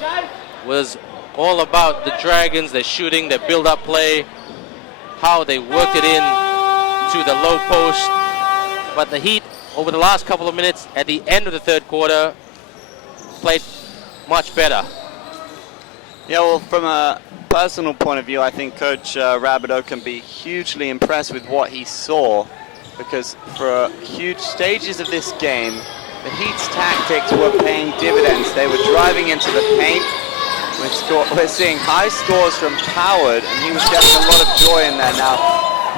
was all about the Dragons, their shooting, their build-up play, how they worked it in to the low post. But the Heat, over the last couple of minutes, at the end of the third quarter, played much better. Yeah, well, from a personal point of view, I think Coach Rabideau can be hugely impressed with what he saw, because for huge stages of this game, the Heat's tactics were paying dividends. They were driving into the paint. We're seeing high scores from Howard, and he was getting a lot of joy in there now.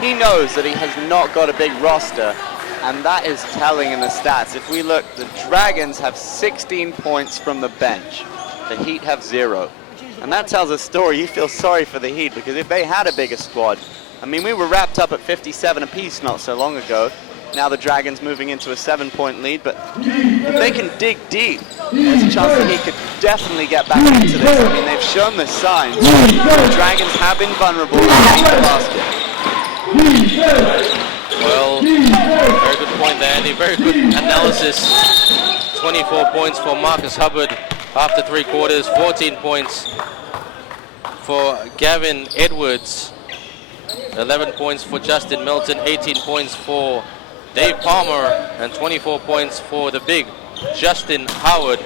He knows that he has not got a big roster, and that is telling in the stats. If we look, the Dragons have 16 points from the bench. The Heat have 0. And that tells a story. You feel sorry for the Heat, because if they had a bigger squad, I mean, we were wrapped up at 57 apiece not so long ago. Now the Dragons moving into a 7-point lead, but if they can dig deep, there's a chance that he could definitely get back into this. I mean, they've shown the signs. The Dragons have been vulnerable in the basket. Well, very good point there, Andy. Very good analysis. 24 points for Marcus Hubbard after 3 quarters. 14 points for Gavin Edwards. 11 points for Justin Milton. 18 points for Dave Palmer, and 24 points for the big Justin Howard.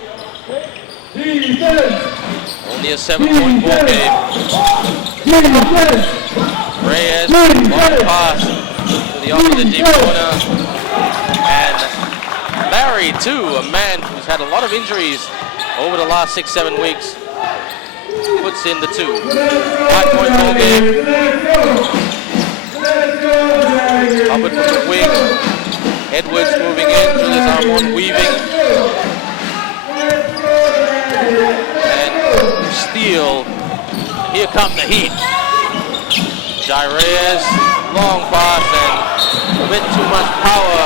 Only a 7-point ball game. Reyes, long pass to the opposite deep corner. And Larry, too, a man who's had a lot of injuries over the last 6-7 weeks, puts in the 2. 5-point ball game. Hubbard from the wing. Edwards moving in, Julius Armon weaving. And steal. Here come the Heat. Jai Reyes, long pass and a bit too much power.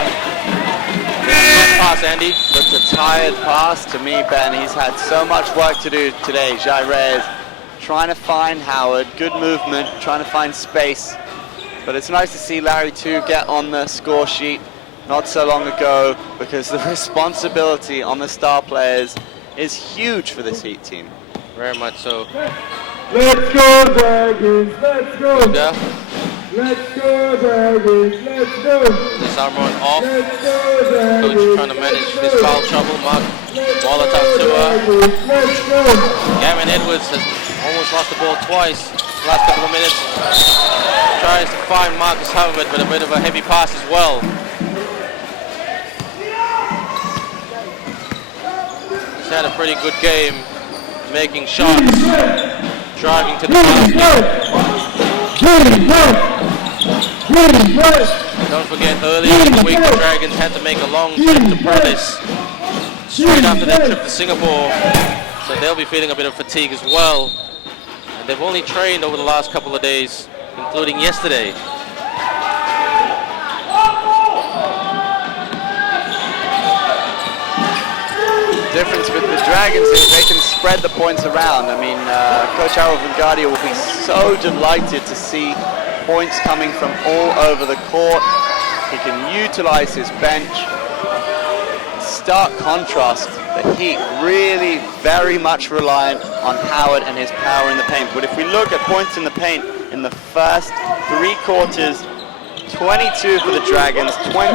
Nice pass, Andy. Looks a tired pass to me, Ben. He's had so much work to do today. Jai Reyes trying to find Howard, good movement, trying to find space. But it's nice to see Larry too get on the score sheet not so long ago, because the responsibility on the star players is huge for this Heat team. Very much so. Let's go, Dragons! Let's go! Yeah. Let's go, Dragons! Let's go! This Armon off. Let's go, Dragons! Coach trying to manage this foul trouble. Mark Wallatatua. Let's go! Gavin Edwards has almost lost the ball twice last couple of minutes. Tries to find Marcus Hubbard, but a bit of a heavy pass as well. He's had a pretty good game, making shots, driving to the basket. Don't forget, earlier in the week, the Dragons had to make a long trip to Perlis straight after their trip to Singapore, so they'll be feeling a bit of fatigue as well. And they've only trained over the last couple of days, including yesterday. The difference with the Dragons is they can spread the points around. I mean, Coach Harold Vanguardia will be so delighted to see points coming from all over the court. He can utilize his bench. Stark contrast, the Heat really very much reliant on Howard and his power in the paint. But if we look at points in the paint in the first 3 quarters, 22 for the Dragons, 24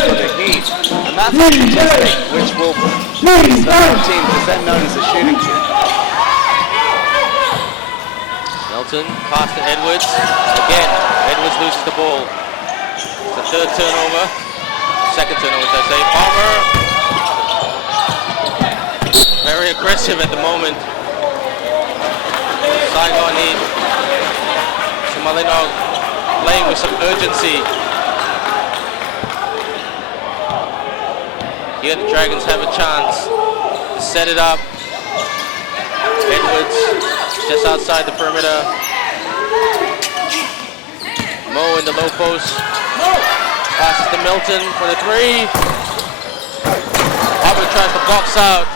for the Heat. And that's a statistic which will be the team, because they're known as a shooting team. Milton, pass to Edwards. Again, Edwards loses the ball. It's the 3rd turnover. 2nd turnover, as I say. Palmer. Very aggressive at the moment. Saigon Heat. Sumalinov playing with some urgency. Here the Dragons have a chance to set it up. Edwards just outside the perimeter. Mo in the low post. Passes to Milton for the three. Hubbard tries to box out.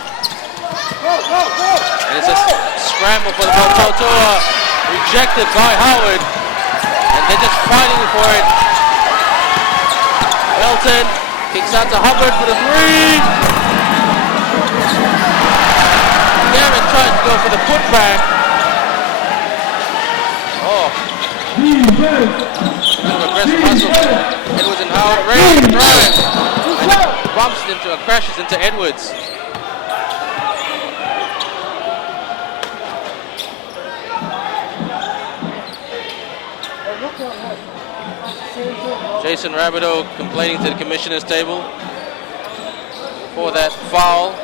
And it's a scramble for the ball. Tautua rejected by Howard. And they're just fighting for it. Milton kicks out to Hubbard for the three. Gavin tries to go for the putback. Oh. Aggressive hustle. Edwards and Howard raise the drive. And it bumps into and crashes into Edwards. Jason Rabideau complaining to the commissioner's table for that foul.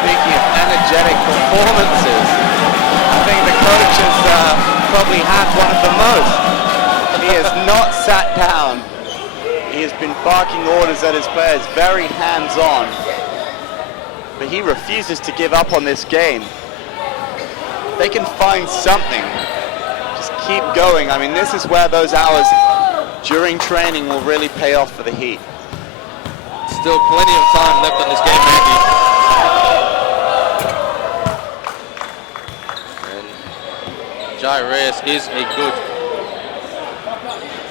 Speaking of energetic performances, I think the coach has probably had one of the most. He has not sat down. He has been barking orders at his players, very hands-on. But he refuses to give up on this game. They can find something. Just keep going. I mean, this is where those hours during training will really pay off for the Heat. Still plenty of time left in this game, Andy. And Jai Reyes is a good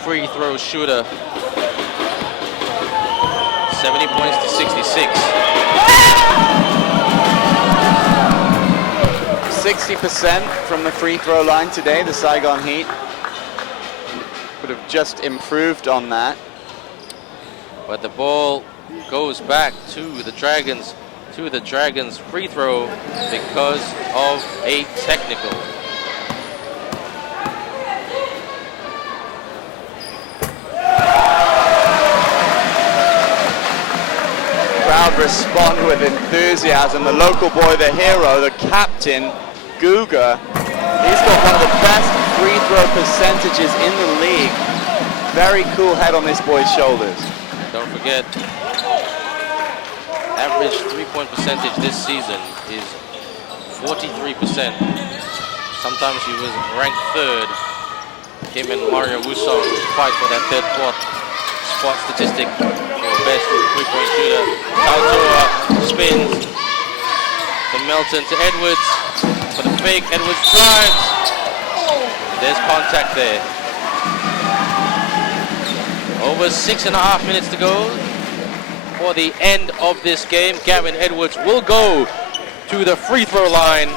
free throw shooter. 70 points to 66. 60% from the free throw line today, the Saigon Heat. Could have just improved on that. But the ball goes back to the Dragons, free throw because of a technical. Crowd respond with enthusiasm. The local boy, the hero, the captain, Guga, he's got one of the best free throw percentages in the league. Very cool head on this boy's shoulders. Don't forget, average three-point percentage this season is 43%. Sometimes he was ranked third. Him and Mario Wusong fight for that third, fourth spot statistic for best three-point shooter. Tautua spins to Milton to Edwards for the fake. Edwards drives. There's contact there. Over 6.5 minutes to go for the end of this game. Gavin Edwards will go to the free throw line.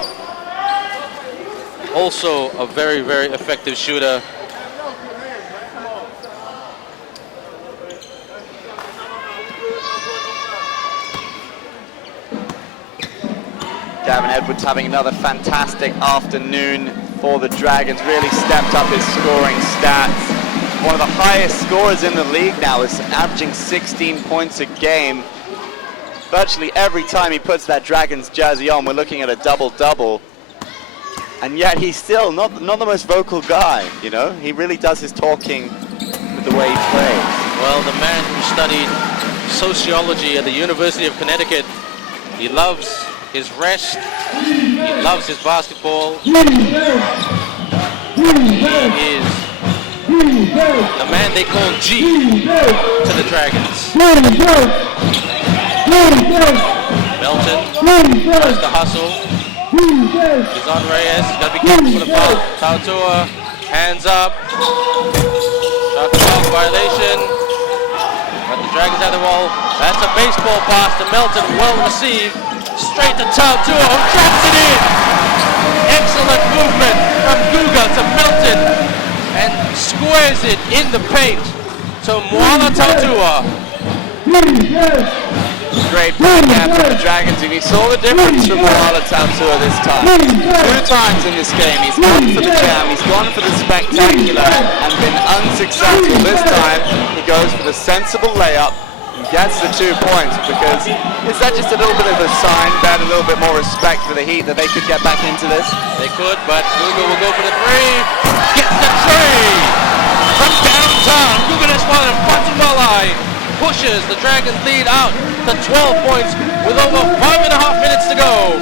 Also a very, very effective shooter. Gavin Edwards having another fantastic afternoon for the Dragons. Really stepped up his scoring stats. One of the highest scorers in the league now, is averaging 16 points a game. Virtually every time he puts that Dragons jersey on, we're looking at a double-double. And yet he's still not the most vocal guy, you know? He really does his talking with the way he plays. Well, the man who studied sociology at the University of Connecticut, he loves his rest, he loves his basketball. He is the man they call G to the Dragons. Melton tries to hustle. He's on Reyes. He's got to be careful for the foul. Tautua, hands up. Shot clock violation. But the Dragons have the ball. That's a baseball pass to Melton. Well received. Straight to Tautua, who traps it in. Excellent movement from Guga to Melton. And squares it in the paint to Moala Tautua. Great backhand from the Dragons, and he saw the difference from Moala Tautua this time. 2 times in this game, he's gone for the jam, he's gone for the spectacular, and been unsuccessful. This time, he goes for the sensible layup and gets the 2 points, because is that just a little bit of a sign, that a little bit more respect for the Heat, that they could get back into this? They could, but Guga will go for the three. Gets the three from downtown. Guga Deswala in front of Malai. pushes the Dragons lead out to 12 points with over 5.5 minutes to go.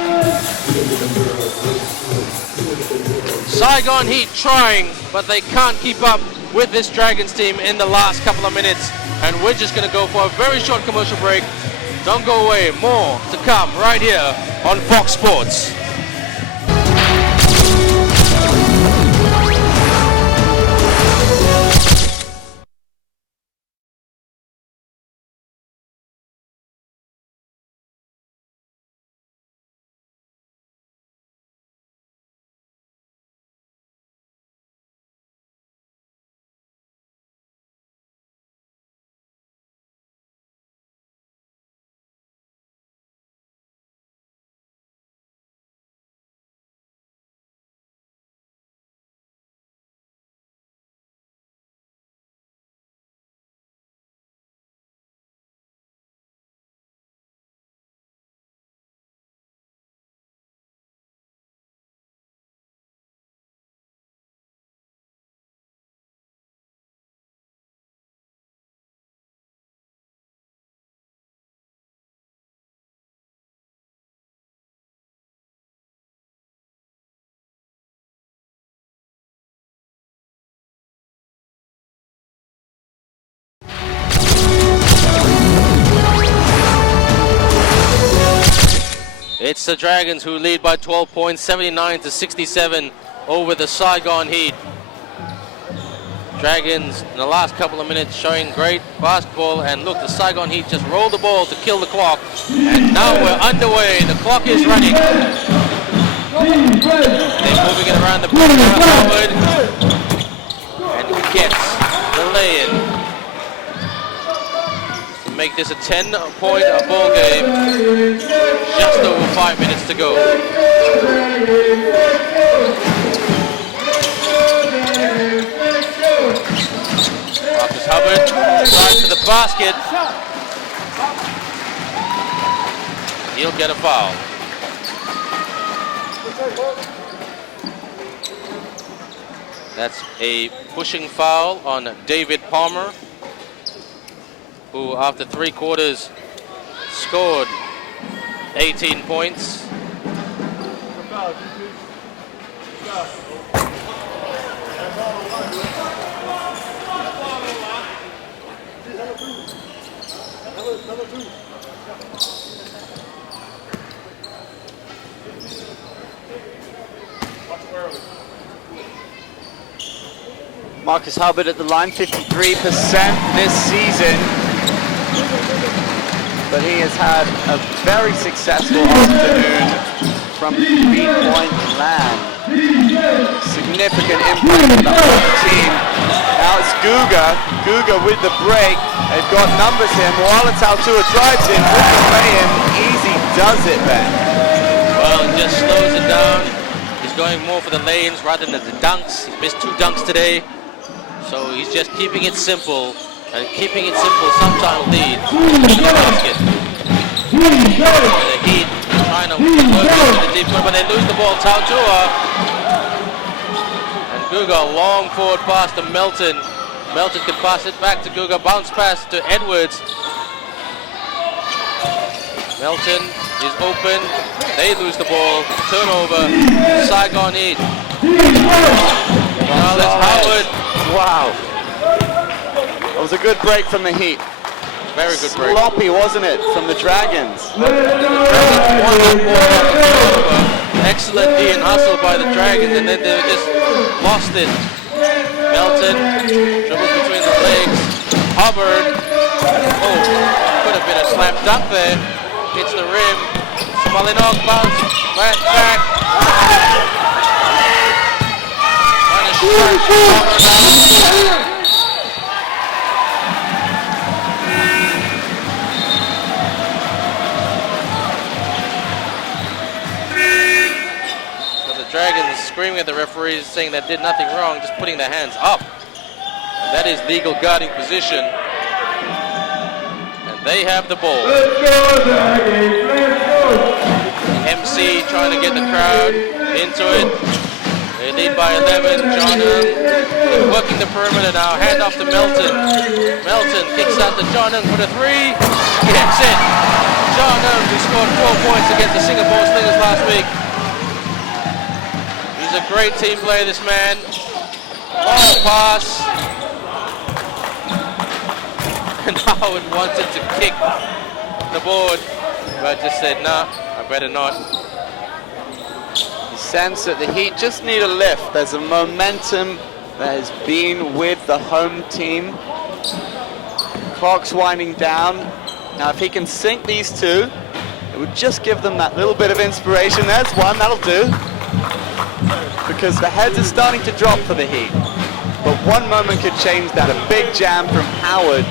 Saigon Heat trying, but they can't keep up with this Dragons team in the last couple of minutes. And we're just going to go for a very short commercial break. Don't go away. More to come right here on Fox Sports. It's the Dragons who lead by 12 points, 79-67 over the Saigon Heat. Dragons in the last couple of minutes showing great basketball, and look, the Saigon Heat just rolled the ball to kill the clock, and now we're underway. The clock is running. They're moving it around the perimeter. Howard, and he gets the lay-in to make this a 10-point ball game. Just over 5 minutes to go. Marcus Hubbard drives to the basket. He'll get a foul. That's a pushing foul on David Palmer, who after 3 quarters scored 18 points. Marcus Hubbard at the line, 53% this season. But he has had a very successful afternoon from 3-point land. Significant impact on the whole team. Now it's Guga with the break. They've got numbers here. Moala Tautua drives in with the lay-in. Easy does it, Ben. Well, it just slows it down. He's going more for the lay-ins rather than the dunks. He's missed 2 dunks today. So he's just keeping it simple. And keeping it simple sometimes leads to the basket. The Heat trying to work into the deep corner, but they lose the ball. Tautua and Guga, long forward pass to Melton. Melton can pass it back to Guga. Bounce pass to Edwards. Melton is open. They lose the ball. Turnover. Saigon Heat. Now it's Howard. Wow. That was a good break from the Heat. Very good break. Sloppy, wasn't it, from the Dragons? Excellent D and hustle by the Dragons, and then they just lost it. Melton dribbles between the legs. Hubbard. Oh, could have been a slam dunk there. Hits the rim. Smolinov bounce. Back. Trying to strike Hubbard out. Dragons screaming at the referees, saying they did nothing wrong, just putting their hands up. That is legal guarding position. And they have the ball. MC trying to get the crowd into it. They They lead by 11. Johnham working the perimeter now. Hand off to Melton. Melton kicks out to Johnham for the three. Gets it. Johnham, who scored 12 points against the Singapore Slingers last week. He's a great team player, this man. Long pass. And Howard wanted to kick the board, but just said, nah, I better not. You sense that the Heat just need a lift. There's a momentum that has been with the home team. Clock's winding down. Now if he can sink these two, it would just give them that little bit of inspiration. There's one, that'll do. Because the heads are starting to drop for the Heat. But one moment could change that. A big jam from Howard.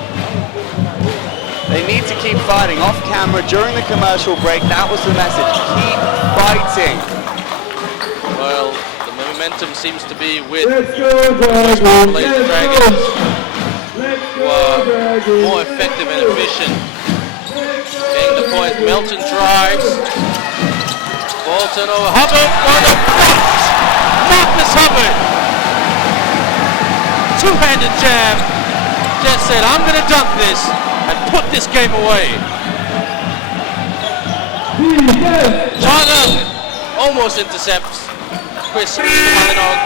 They need to keep fighting off camera during the commercial break. That was the message. Keep fighting. Well, the momentum seems to be with the Malaysia Dragons, who are more effective and efficient. Getting the point. Melton drives. Bolton over. Hubbard on the front. Marcus Hubbard. Two-handed jam. Just said, I'm going to dunk this and put this game away. Johnham almost intercepts. Chris Malinog.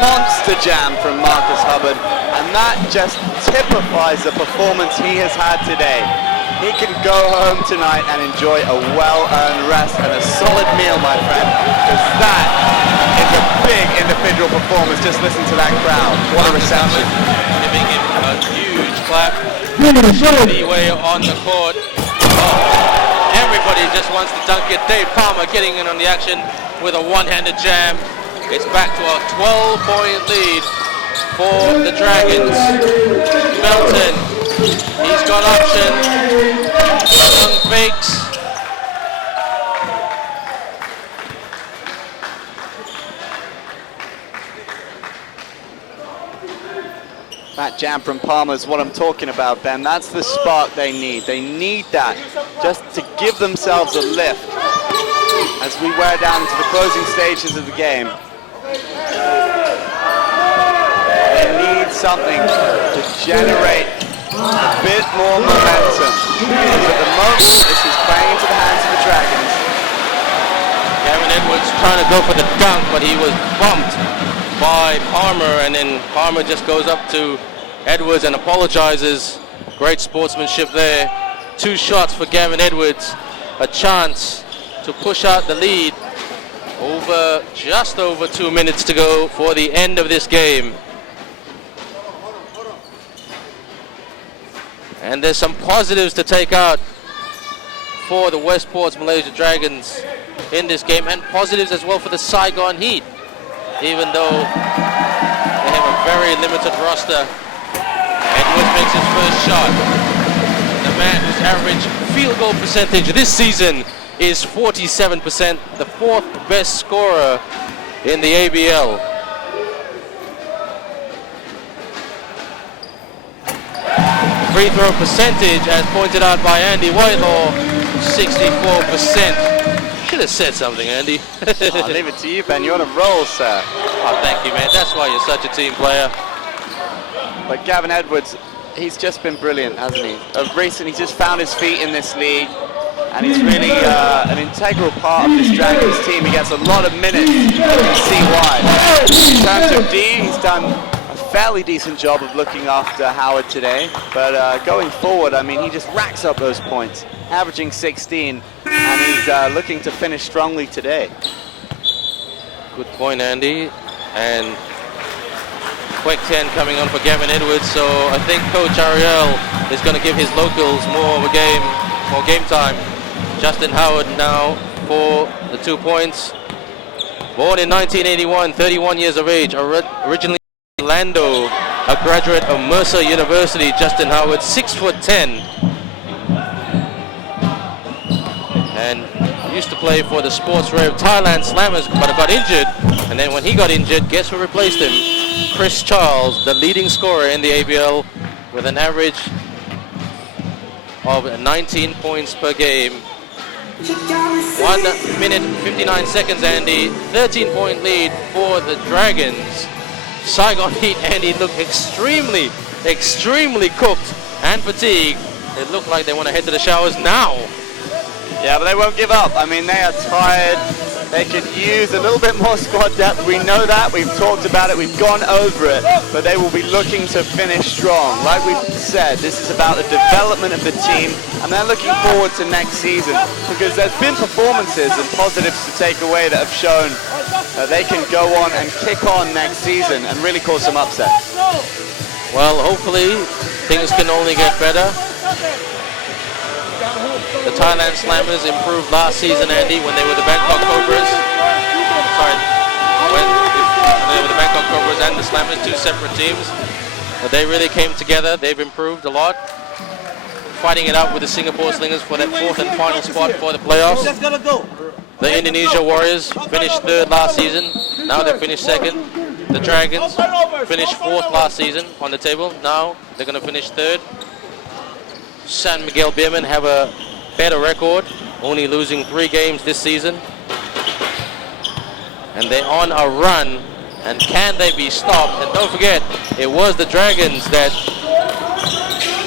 Monster jam from Marcus Hubbard, and that just typifies the performance he has had today. He can go home tonight and enjoy a well-earned rest and a solid meal, my friend, because that is a big individual performance. Just listen to that crowd. What a reception. Giving him a huge clap. Leeway on the court. Oh, everybody just wants to dunk it. Dave Palmer getting in on the action with a one-handed jam. It's back to a 12-point lead for the Dragons. Melton, he's got option. Young fakes. That jam from Palmer is what I'm talking about, Ben. That's the spark they need. They need that just to give themselves a lift as we wear down to the closing stages of the game. They need something to generate a bit more momentum. Because at the moment, this is playing into the hands of the Dragons. Gavin Edwards trying to go for the dunk, but he was bumped by Palmer, and then Palmer just goes up to Edwards and apologizes. Great sportsmanship there. Two shots for Gavin Edwards. A chance to push out the lead. Just over 2 minutes to go for the end of this game. And there's some positives to take out for the Westports Malaysia Dragons in this game, and positives as well for the Saigon Heat. Even though they have a very limited roster. Edwards makes his first shot. The man whose average field goal percentage this season is 47%, the fourth best scorer in the ABL. Free throw percentage, as pointed out by Andy Whitelaw, 64%. Should have said something, Andy. I'll leave it to you, Ben. You're on a roll, sir. Oh, thank you, man. That's why you're such a team player. But Gavin Edwards, he's just been brilliant, hasn't he? Of recent, he's just found his feet in this league, and he's really an integral part of this Dragons team. He gets a lot of minutes. You can see why. In terms of D, he's done a fairly decent job of looking after Howard today. But going forward, I mean, he just racks up those points, averaging 16, and he's looking to finish strongly today. Good point, Andy. And quick 10 coming on for Gavin Edwards, so I think Coach Ariel is going to give his locals more game time. Justin Howard now for the 2 points. Born in 1981, 31 years of age, originally Orlando, a graduate of Mercer University. Justin Howard, 6'10", and used to play for the Sports Rev Thailand Slammers, but got injured. And then when he got injured, guess who replaced him? Chris Charles, the leading scorer in the ABL, with an average of 19 points per game. 1 minute 59 seconds, Andy. 13-point lead for the Dragons. Saigon Heat, Andy, look extremely cooked and fatigued. It looked like they want to head to the showers now. Yeah, but they won't give up. I mean, they are tired. They could use a little bit more squad depth. We know that. We've talked about it. We've gone over it. But they will be looking to finish strong. Like we've said, this is about the development of the team. And they're looking forward to next season. Because there's been performances and positives to take away that have shown that they can go on and kick on next season and really cause some upsets. Well, hopefully things can only get better. The Thailand Slammers improved last season, Andy, when they were the Bangkok Cobras. Sorry, when they were the Bangkok Cobras and the Slammers, two separate teams. But they really came together. They've improved a lot. Fighting it out with the Singapore Slingers for that fourth and final spot for the playoffs. The Indonesia Warriors finished third last season. Now they finished second. The Dragons finished fourth last season on the table. Now they're going to finish third. San Miguel Beermen have a better record, only losing 3 games this season. And they're on a run. And can they be stopped? And don't forget, it was the Dragons that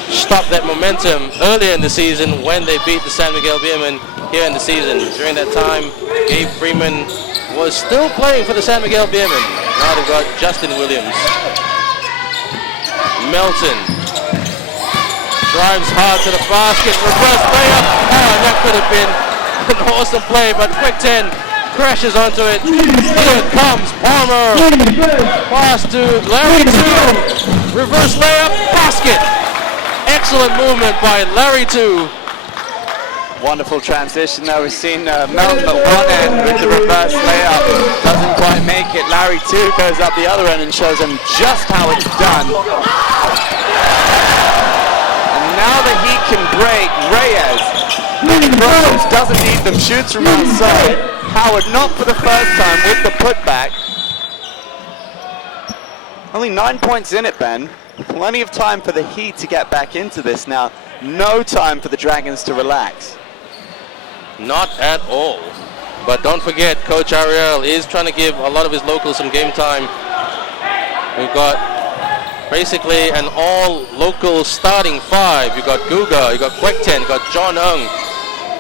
stopped that momentum earlier in the season when they beat the San Miguel Beermen here in the season. During that time, Gabe Freeman was still playing for the San Miguel Beermen. Now they've got Justin Williams. Melton drives hard to the basket, reverse layup. Oh, that could have been an awesome play, but quick 10 crashes onto it. Here comes Palmer. Pass to Larry 2. Reverse layup, basket. Excellent movement by Larry 2. Wonderful transition there. We've seen Melton at one end with the reverse layup. Doesn't quite make it. Larry 2 goes up the other end and shows him just how it's done. Now the Heat can break. Reyes doesn't need them, shoots from outside. Howard not for the first time with the putback. Only 9 points in it, Ben. Plenty of time for the Heat to get back into this now. No time for the Dragons to relax. Not at all. But don't forget, Coach Ariel is trying to give a lot of his locals some game time. We've got basically an all-local starting 5. You've got Guga, you've got Kwekten, you've got John Ng,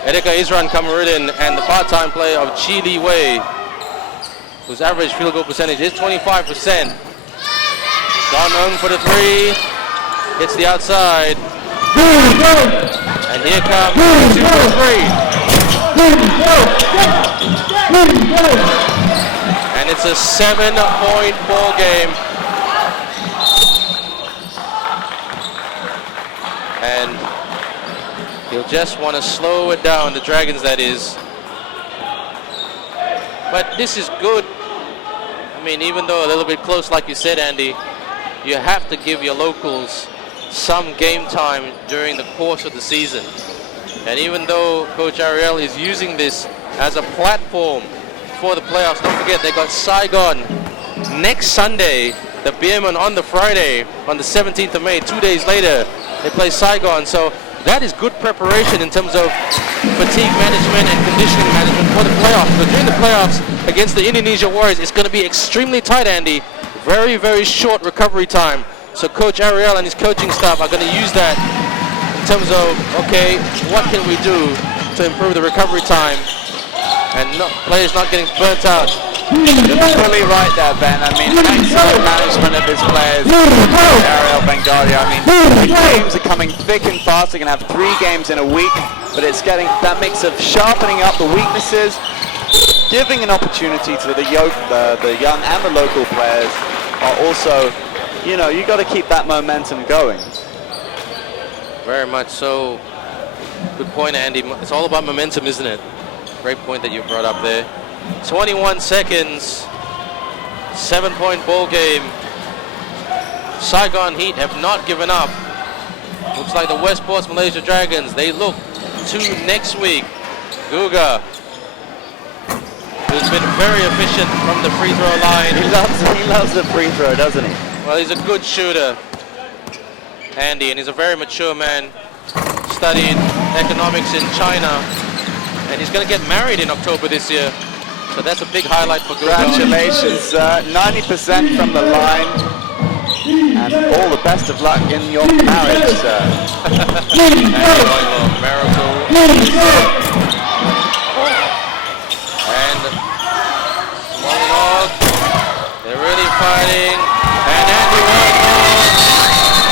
Edeka Isran Kamarudin, and the part-time player of Chi Li Wei, whose average field goal percentage is 25%. John Ng for the 3, hits the outside, and here comes 2 for 3. And it's a 7-point ball game. And he'll just want to slow it down, the Dragons that is. But this is good. I mean, even though a little bit close, like you said, Andy, you have to give your locals some game time during the course of the season. And even though Coach Ariel is using this as a platform for the playoffs, don't forget they got Saigon next Sunday, the Beermen on the Friday, on the 17th of May, 2 days later. They play Saigon, so that is good preparation in terms of fatigue management and conditioning management for the playoffs. But during the playoffs against the Indonesia Warriors, it's going to be extremely tight, Andy. Very, very short recovery time. So Coach Ariel and his coaching staff are going to use that in terms of, okay, what can we do to improve the recovery time and players not getting burnt out. You're fully right there, Ben. I mean, excellent management of his players. Ariel Bengali. I mean, the games are coming thick and fast. They're going to have 3 games in a week, but it's getting that mix of sharpening up the weaknesses, giving an opportunity to the young and the local players. Are also, you know, you got to keep that momentum going. Very much so. Good point, Andy. It's all about momentum, isn't it? Great point that you brought up there. 21 seconds, 7-point ball game. Saigon Heat have not given up. Looks like the Westports Malaysia Dragons, they look to next week. Guga, who's been very efficient from the free throw line. He loves the free throw, doesn't he? Well, he's a good shooter, Andy, and he's a very mature man. Studied economics in China. And he's going to get married in October this year. So that's a big highlight for Gilgal. Congratulations, 90% from the line. And all the best of luck in your marriage, sir. Miracle. And Smolnog, they're really fighting. And Andy Whitehall,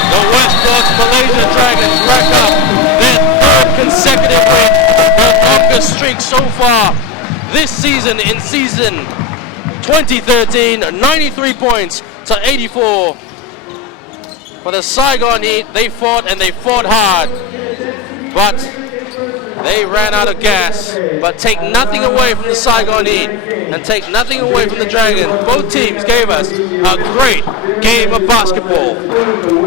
the Westports Malaysia Dragons rack up their third consecutive win, their longest streak so far this season in season 2013, 93 points to 84. For the Saigon Heat, they fought and they fought hard, but they ran out of gas. But take nothing away from the Saigon Heat and take nothing away from the Dragons. Both teams gave us a great game of basketball.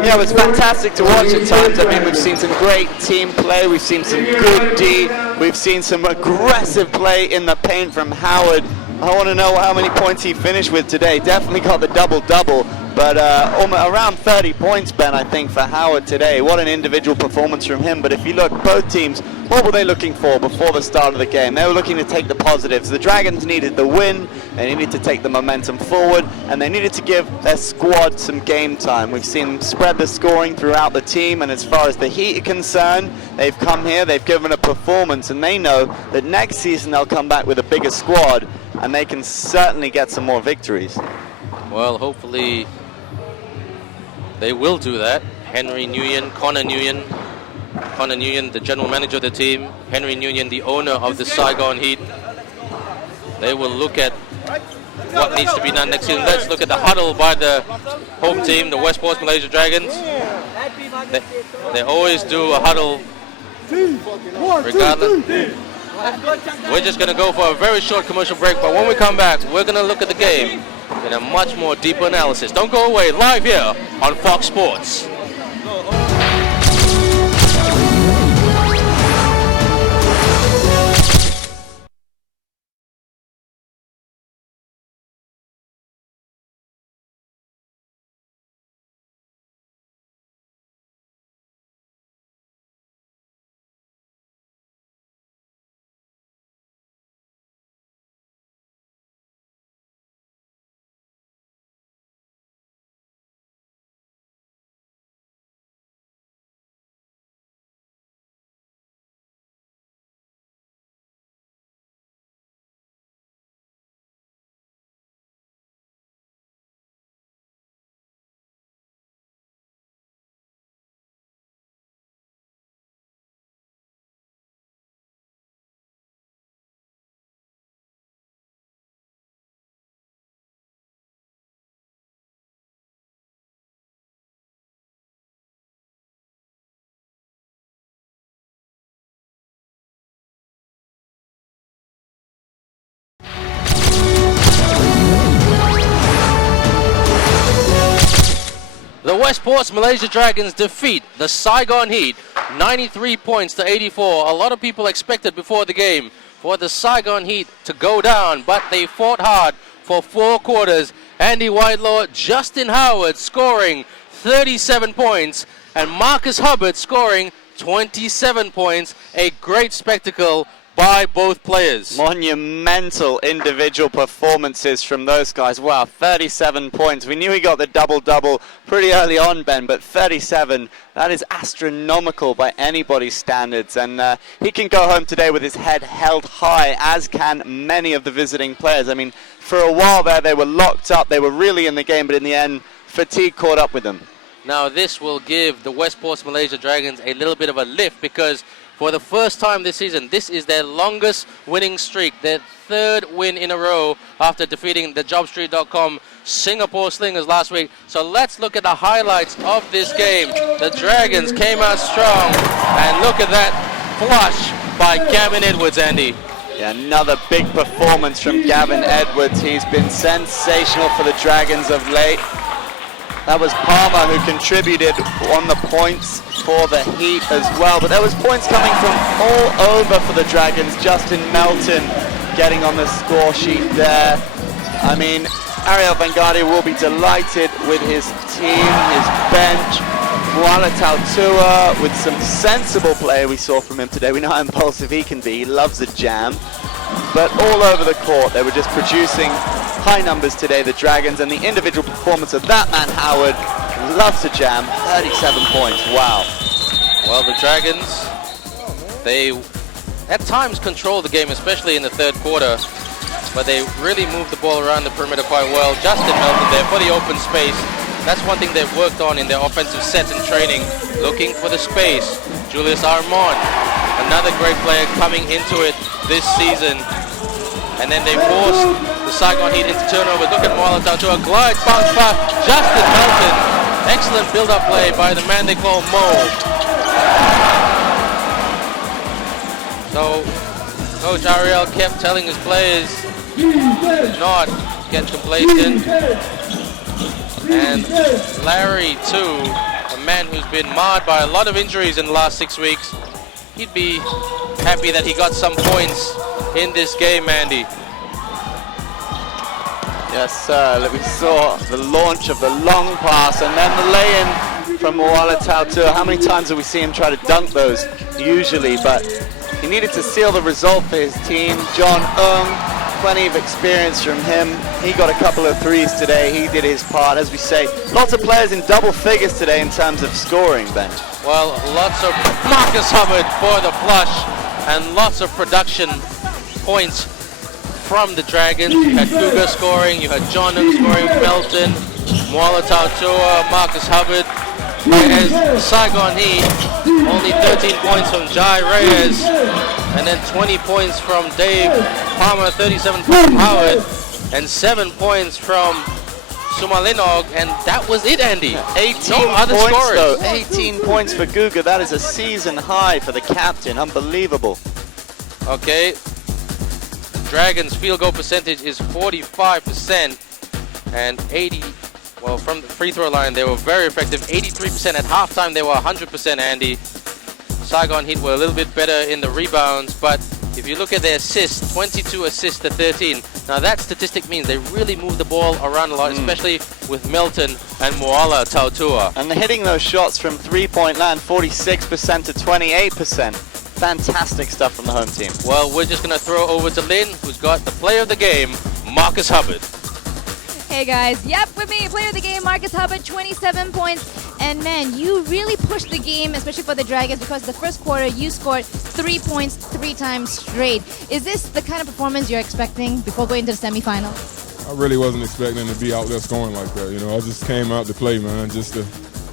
Yeah, it was fantastic to watch at times. I mean, we've seen some great team play. We've seen some good D. We've seen some aggressive play in the paint from Howard. I want to know how many points he finished with today. Definitely got the double-double, but around 30 points, Ben, I think, for Howard today. What an individual performance from him. But if you look, both teams, what were they looking for before the start of the game? They were looking to take the positives. The Dragons needed the win, they needed to take the momentum forward, and they needed to give their squad some game time. We've seen them spread the scoring throughout the team, and as far as the Heat are concerned, they've come here, they've given a performance, and they know that next season they'll come back with a bigger squad, and they can certainly get some more victories. Well, hopefully they will do that. Connor Nguyen, the general manager of the team, Henry Nguyen, the owner of the Saigon Heat. They will look at what needs to be done next season. Let's look at the huddle by the home team, the Westports Malaysia Dragons. They always do a huddle regardless. We're just going to go for a very short commercial break, but when we come back, we're going to look at the game in a much more deeper analysis. Don't go away, live here on Fox Sports. The Westports Malaysia Dragons defeat the Saigon Heat 93 points to 84. A lot of people expected before the game for the Saigon Heat to go down, but they fought hard for 4 quarters. Andy Whitelaw, Justin Howard scoring 37 points, and Marcus Hubbard scoring 27 points. A great spectacle by both players. Monumental individual performances from those guys. Wow, 37 points. We knew he got the double-double pretty early on, Ben, but 37, that is astronomical by anybody's standards. And he can go home today with his head held high, as can many of the visiting players. I mean, for a while there, they were locked up. They were really in the game, but in the end, fatigue caught up with them. Now, this will give the Westports Malaysia Dragons a little bit of a lift, because for the first time this season, this is their longest winning streak, their 3rd win in a row after defeating the JobStreet.com Singapore Slingers last week. So let's look at the highlights of this game. The Dragons came out strong, and look at that flush by Gavin Edwards, Andy. Yeah, another big performance from Gavin Edwards. He's been sensational for the Dragons of late. That was Palmer who contributed on the points for the Heat as well. But there was points coming from all over for the Dragons. Justin Melton getting on the score sheet there. I mean, Ariel Vanguardia will be delighted with his team, his bench. Moala Tautua with some sensible play we saw from him today. We know how impulsive he can be. He loves a jam. But all over the court, they were just producing high numbers today, the Dragons, and the individual performance of that man, Howard, loves a jam. 37 points. Wow. Well, the Dragons, they at times control the game, especially in the third quarter, but they really moved the ball around the perimeter quite well. Justin Melton there for the open space. That's one thing they've worked on in their offensive sets and training, looking for the space. Julius Armand, another great player coming into it this season. And then they forced the Saigon Heat into turnovers. Look at Moala Tautua, glide, bounce pass. Justin Melton, excellent build-up play by the man they call Mo. So, Coach Ariel kept telling his players not get complacent. And Larry, too, a man who's been marred by a lot of injuries in the last 6 weeks, he'd be happy that he got some points in this game, Andy. Yes, sir. We saw the launch of the long pass and then the lay-in from Moala Tautua. How many times have we seen him try to dunk those? Usually, but he needed to seal the result for his team. John plenty of experience from him. He got a couple of threes today. He did his part. As we say, lots of players in double figures today in terms of scoring, Ben. Well, lots of Marcus Hubbard for the flush and lots of production points from the Dragons. You had Guga scoring, you had John scoring, Melton, Moala Tautua, Marcus Hubbard. Whereas Saigon Heat, only 13 points from Jai Reyes, and then 20 points from Dave Palmer, 37 from Howard, and 7 points from Sumalinog, and that was it, Andy. 18 no other points, scorers. though. 18 points for Guga. That is a season high for the captain. Unbelievable. Okay. Dragons' field goal percentage is 45%, and 80. Well, from the free throw line, they were very effective. 83% at halftime. They were 100%, Andy. Saigon Heat were a little bit better in the rebounds, but if you look at their assists, 22 assists to 13. Now that statistic means they really move the ball around a lot, especially with Melton and Moala Tautua. And they're hitting those shots from three-point land, 46% to 28%. Fantastic stuff from the home team. Well, we're just going to throw over to Lynn, who's got the player of the game, Marcus Hubbard. Hey guys, yep, with me, player of the game, Marcus Hubbard, 27 points. And man, you really pushed the game, especially for the Dragons, because the first quarter you scored 3 points 3 times straight. Is this the kind of performance you're expecting before going to the semifinals? I really wasn't expecting to be out there scoring like that. You know, I just came out to play, man, just to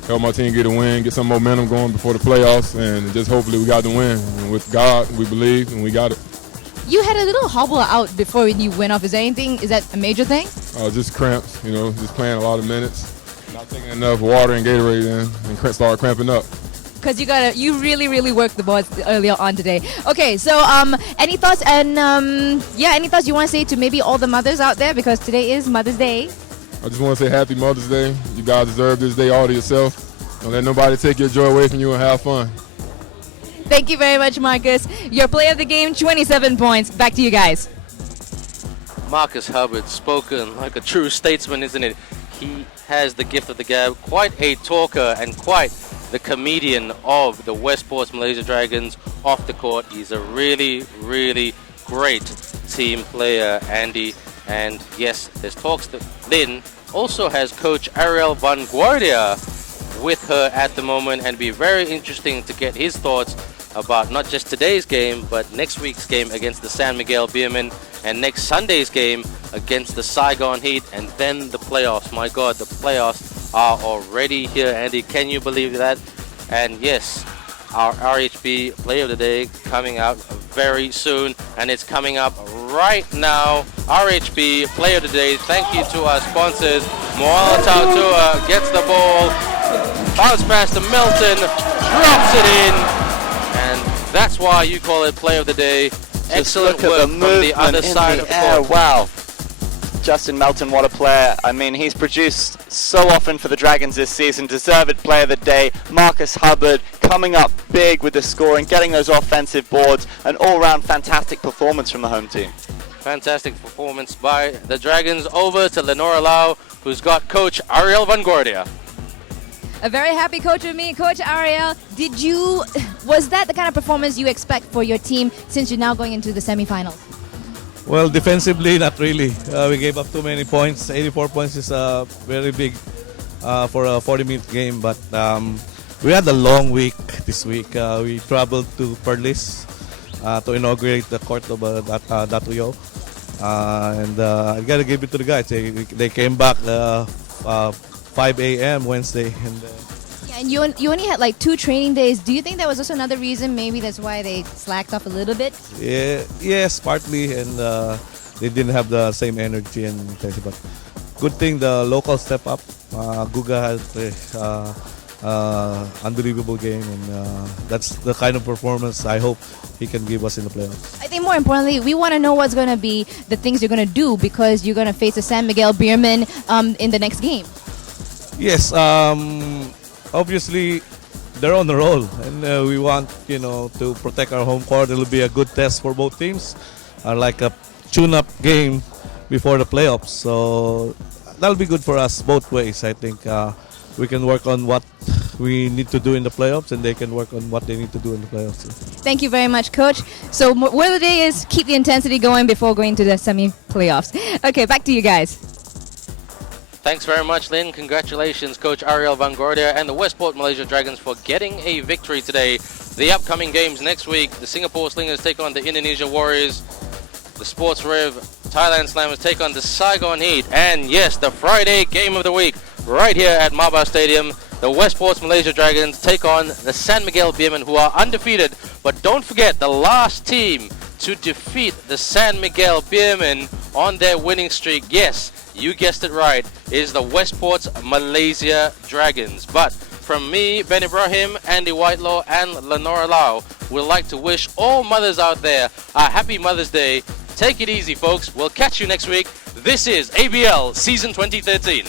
help my team get a win, get some momentum going before the playoffs, and just hopefully we got the win. And with God, we believe, and we got it. You had a little hobble out before you went off. Is that a major thing? Just cramps, you know, just playing a lot of minutes, not taking enough water and Gatorade in, and start cramping up. Because you really worked the boards earlier on today. Okay, so any thoughts any thoughts you want to say to maybe all the mothers out there, because today is Mother's Day? I just want to say Happy Mother's Day. You guys deserve this day all to yourself. Don't let nobody take your joy away from you, and have fun. Thank you very much, Marcus. Your player of the game, 27 points. Back to you guys. Marcus Hubbard, spoken like a true statesman, isn't it? He has the gift of the gab, quite a talker and quite the comedian of the Westports Malaysia Dragons off the court. He's a really great team player, Andy. And yes, there's talks that Lynn also has Coach Ariel Van Guardia with her at the moment, and be very interesting to get his thoughts about not just today's game, but next week's game against the San Miguel Beermen, and next Sunday's game against the Saigon Heat, and then the playoffs. My God, the playoffs are already here, Andy. Can you believe that? And yes, our RHB Player of the Day coming out very soon, and it's coming up right now. RHB Player of the Day, thank you to our sponsors. Moala Tautua gets the ball, bounce pass to Melton, drops it in, and that's why you call it Player of the Day. Excellent work from the other side of the court. Wow. Justin Melton, what a player. I mean, he's produced so often for the Dragons this season. Deserved player of the day. Marcus Hubbard coming up big with the scoring, getting those offensive boards. An all-round fantastic performance from the home team. Fantastic performance by the Dragons. Over to Lenora Lau, who's got Coach Ariel Van Guardia. A very happy coach with me, Coach Ariel. Was that the kind of performance you expect for your team since you're now going into the semifinals? Well, defensively, not really. We gave up too many points. 84 points is very big for a 40-minute game. But we had a long week this week. We traveled to Perlis to inaugurate the court of Datuyo. And I got to give it to the guys. They came back 5 a.m. Wednesday. And you only had like 2 training days. Do you think that was also another reason? Maybe that's why they slacked off a little bit? Yeah, yes, partly. And they didn't have the same energy and intensity. But good thing the locals step up. Guga has unbelievable game. And that's the kind of performance I hope he can give us in the playoffs. I think more importantly, we want to know what's going to be the things you're going to do because you're going to face the San Miguel Beermen in the next game. Yes, obviously they're on the roll, and we want to protect our home court. It'll be a good test for both teams, like a tune-up game before the playoffs. So that'll be good for us both ways. I think we can work on what we need to do in the playoffs, and they can work on what they need to do in the playoffs. Thank you very much, Coach. So word of the day is keep the intensity going before going to the semi-playoffs. Okay, back to you guys. Thanks very much, Lynn. Congratulations, Coach Ariel Van Gordia and the Westport Malaysia Dragons for getting a victory today. The upcoming games next week, the Singapore Slingers take on the Indonesia Warriors. The Sports Rev Thailand Slammers take on the Saigon Heat. And yes, the Friday game of the week, right here at MABA Stadium, the Westports Malaysia Dragons take on the San Miguel Beermen, who are undefeated. But don't forget, the last team to defeat the San Miguel Beermen on their winning streak, yes, you guessed it right, is the Westports Malaysia Dragons. But from me, Ben Ibrahim, Andy Whitelaw, and Lenora Lau, we'd like to wish all mothers out there a happy Mother's Day. Take it easy, folks. We'll catch you next week. This is ABL Season 2013.